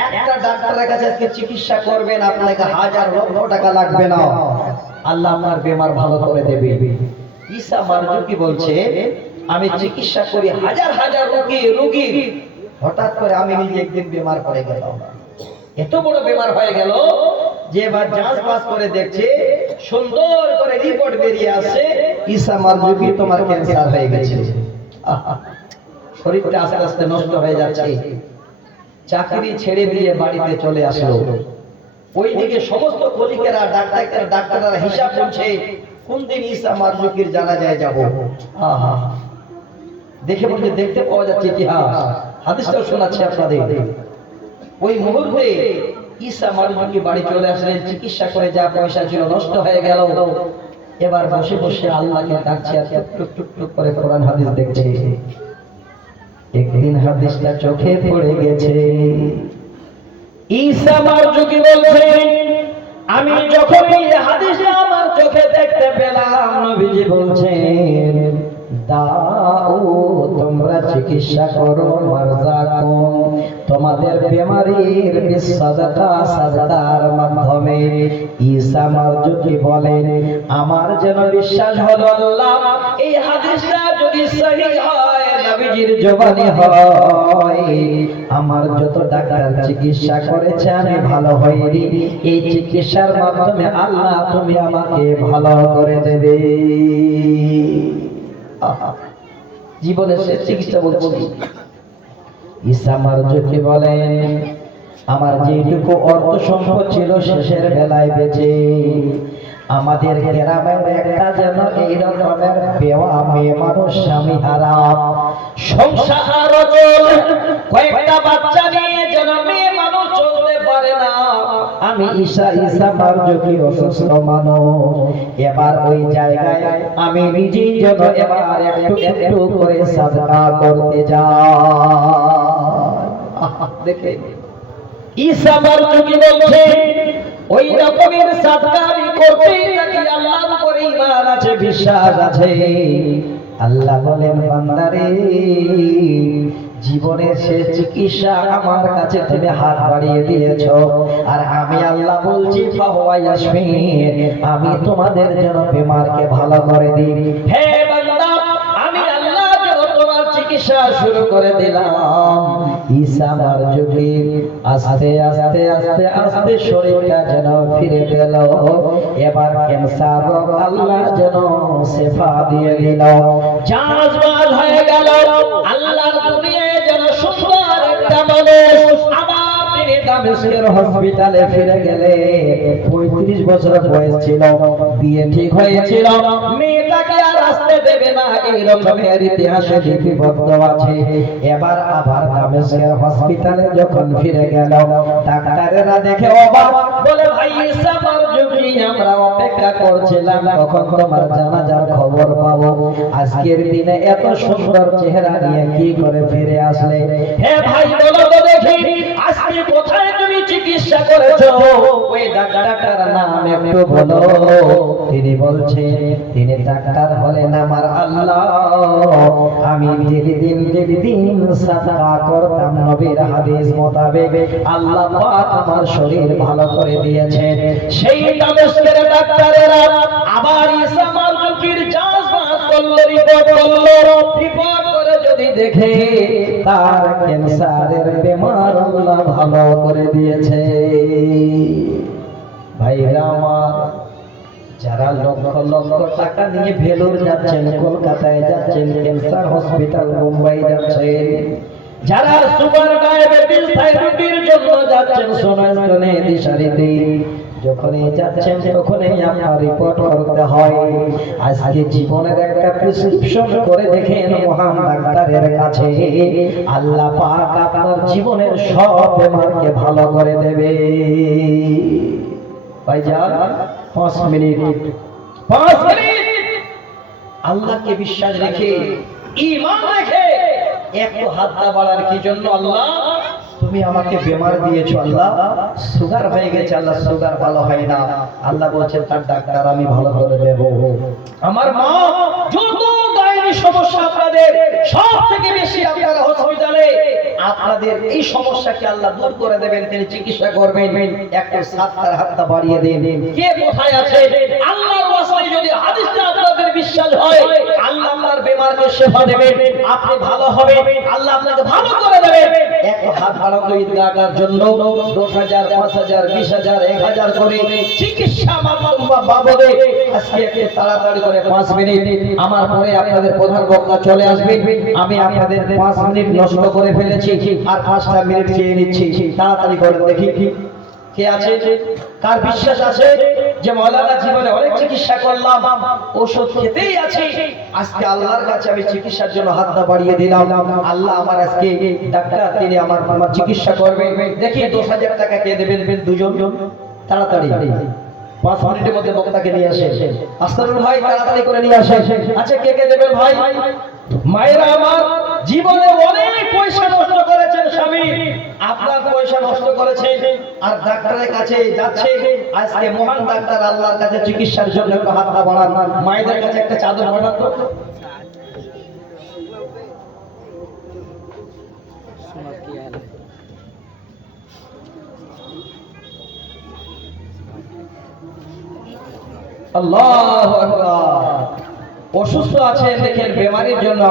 একটা ডাক্তারের কাছে আজকে চিকিৎসা করবেন, আপনাকে হাজার লক্ষ টাকা লাগবে না, আল্লাহ আপনার বেমার ভালো করে দেবে। ঈসা মারজুকি বলছে, আমি চিকিৎসা করি হাজার হাজার রোগী, হঠাৎ করে আমি নিজে একদিন বেমার পড়ে গেলাম। এত বড় বেমার হয়ে গেল যে এবার যাঁচ বাস করে দেখছে, সুন্দর করে রিপোর্ট বেরিয়ে আসছে, ঈসা মারজুকি তোমার ক্যান্সার হয়ে গেছে। শরীরটা আস্তে আস্তে নষ্ট হয়ে যাচ্ছে। চাকরি ছেড়ে দিয়ে বাড়িতে চলে আসলো। ওইদিকে সমস্ত কলিগেরা ডাক্তাররা হিসাব করছে কোন দিন ঈসা মারজুকির জানাজায় যাব। দেখে বলতে দেখতে পাওয়া যাচ্ছে ইতিহাস, হাদিসটাও শোনাচ্ছি আপনাদের। ওই মুহূর্তে ঈসা মারজুকি বাড়ি চলে আসলেন। চিকিৎসা করে যা পয়সা ছিল নষ্ট হয়ে গেল। এবার বসে বসে আল্লাহকে ডাকছে আর টুক টুক টুক করে কোরআন হাদিস দেখছে। একদিন হাদিসটা চোখে পড়ে গেছে। ঈসা মারজুকি বলছেন, আমি যখন এই হাদিসটা আমার চোখে দেখতে পেলাম, নবীজি বলছেন, দাও তোমরা চিকিৎসা করো, মারজাকুম তোমাদের বেমারির বিসাদাকা সাজদার মাধ্যমে। ঈসা মারজুকি বলেন, আমার যেন বিশ্বাস হলো আল্লাহ এই হাদিসটা যদি সহিহ হয়, নবীজির জবানি হয়, আমার যত ডাক্তার চিকিৎসা করেছে আমি ভালো হইনি, এই চিকিৎসার মাধ্যমে আল্লাহ তুমি আমাকে ভালো করে দেবে। জীবনের শেষ চিকিৎসা বলছি। ঈসা মারজুকি বলেন, আমার যেটুকু অর্থ সম্পদ ছিল শেষের বেলায় বেঁচে, আমাদের গ্রামের একটা যেন এই রকমের বেওয়া মেয়ে মানুষ, স্বামী হারা, সংসার কয়েকটা বাচ্চা নিয়ে যেন মেয়ে মানুষ চলতে পারে না। আমি ঈসা মারজুকি অসুস্থ মানুষ, এবার ওই জায়গায় আমি নিজেই যেন এবার একটু একটু করে সাদকা করতে যাই। দেখে ঈসা মারজুকি বলছে, ওই রকমের সাদকা আমি করতেই থাকি। আল্লাহর উপরে ঈমান আছে, বিশ্বাস আছে। আল্লাহ বলেন, বান্দারে জীবনের শেষ চিকিৎসা আমার কাছে তুমি হাত বাড়িয়ে দিয়েছো, আর আমি আল্লাহ বলছি ফাহুয়া ইয়াশফিন, আমি তোমাদের জন্য বেমারকে ভালো করে দিই। হে বান্দা, আমি আল্লাহ যেন তোমার চিকিৎসা শুরু করে দিলাম। ঈসা মারজুকি আস্তে আস্তে আস্তে আস্তে শরীরটা যেন ফিরে পেল। এবার ক্যান্সার রোগ আল্লাহ যেন শেফা দিয়ে দিল, জাজবাজ হয়ে গেল। আল্লাহর দুনিয়ায় যেন সুন্দর একটা মানুষ আবার তিনি দামেস্কের হসপিটালে ফিরে গেলে। 35 বছর বয়স ছিল, বিয়ে ঠিক হয়েছিল, মেয়েটাকে আর আসতে দেবে না, এই রকমের ইতিহাসে লিপিবদ্ধ আছে। এবার আবার দামেস্কের হসপিটালে যখন ফিরে গেল, ডাক্তারেরা দেখে অবাক, বলে, ভাই ঈসা মারজুকি, আমরা অপেক্ষা করছিলাম কখন তোমার জানাজার খবর পাবো। আজকের দিনে এত সুন্দর চেহারা নিয়ে কি করে ফিরে আসলে? হে ভাই, বলো তো দেখি, আজকে কোথায় তুমি চিকিৎসা করেছো? ওই ডাক্তারটার নাম একটু বলো। তিনি বলছে, তিনি ডাক্তার হলেন আমার আল্লাহ। আমি দিন সাদকা করতাম, নবীর হাদিস মোতাবেক আল্লাহ পাক আমার শরীর ভালো করে দিয়েছেন। সেই দামেস্কের ডাক্তারেরা আবার ঈসা মারজুকির জাঁচ করলো, রিপোর্ট করে যদি দেখে তার ক্যান্সারের বেমার আল্লাহ ভালো করে দিয়েছে। ভাইরা আমার, যারা লক্ষ লক্ষ টাকা নিয়ে ভেলোর যাচ্ছেন, কলকাতায় যাচ্ছেন, ক্যান্সার হসপিটাল মুম্বাই যাচ্ছেন, যারা সুগার ডায়াবেটিস থাইরয়েডের জন্য যাচ্ছেন, সোনাজনে দিশারিতে যখনই যাচ্ছেন তখনই আপনার রিপোর্ট করতে হয়। আজকে জীবনের একটা প্রেসক্রিপশন করে দেখেন মহান ডাক্তারের কাছে, আল্লাহ পাক আপনার জীবনের সব বেমারকে ভালো করে দেবে। ভাইজান 5 মিনিট আল্লাহকে বিশ্বাস রেখে, ঈমান রেখে একটু হাতটা বাড়ার কি জন্য, আল্লাহ তুমি আমাকে বেমার দিয়েছো, আল্লাহ সুগার হয়ে গেছে, আল্লাহ সুগার ভালো হয় না, আল্লাহ বলছেন তার ডাক্তার আমি ভালো করে দেব। আমার মা, যত গায়ের সমস্যা আপনাদের, সব থেকে বেশি আপনারা হসপিটালে আপনাদের এই সমস্যাকে আল্লাহ দূর করে দেবেন, তিনি চিকিৎসা করবেন। একটা সাতটার হাতটা বাড়িয়ে দিন। কে কোথায় আছে? আল্লাহর ওয়াসায় যদি হাদিসটা আপনাদের বিশ্বাস হয়, আল্লাহ আপনার বেমারকে শিফা দেবেন, আপনি ভালো হবেন, আল্লাহ আপনাকে ভালো করে দেবেন। একটা হাত বাড়ানো ঈদগাহটার জন্য 10,000, 5,000, 20,000, 1,000 করে চিকিৎসা মাধ্যম বা বাবদে আজকে একটু তাড়াতাড়ি করে 5 মিনিট, আমার পরে আপনাদের প্রধান বক্তা চলে আসবে। আমি আপনাদের 5 মিনিট নষ্ট করে ফেলেছি, আর 5টা মিনিট চেয়ে নিচ্ছি, তাড়াতাড়ি করে দেখি কে আছে, কার বিশ্বাস আছে যে মাওলানা জীবনে অনেক চিকিৎসা করলাম, ওষুধ খেতেই আছে, আজকে আল্লাহর কাছে আমি চিকিৎসার জন্য হাতটা বাড়িয়ে দিলাম, আল্লাহ আমার আজকে ডাক্তার, তিনি আমার চিকিৎসা করবেন। দেখি 10,000 টাকা কে দেবেন? দুজন, তাড়াতাড়ি 5 মিনিটের মধ্যে বক্তাকে নিয়ে আসেন। আস্তানুল ভাই তাড়াতাড়ি করে নিয়ে আসেন। আচ্ছা কে কে দেবেন ভাই? মায়েরা আমার, জীবনে অনেক পয়সা নষ্ট করেছেন স্বামী, আপনার পয়সা নষ্ট করেছে, আর ডাক্তারের কাছে যাচ্ছে, আজকে মহান ডাক্তার আল্লাহর কাছে চিকিৎসার জন্য একটু হাতটা বাড়ান। মায়েদের কাছে একটা চাদর পাঠান তো। আল্লাহু আকবার। অসুস্থ আছেন দেখেন, বেমারির জন্য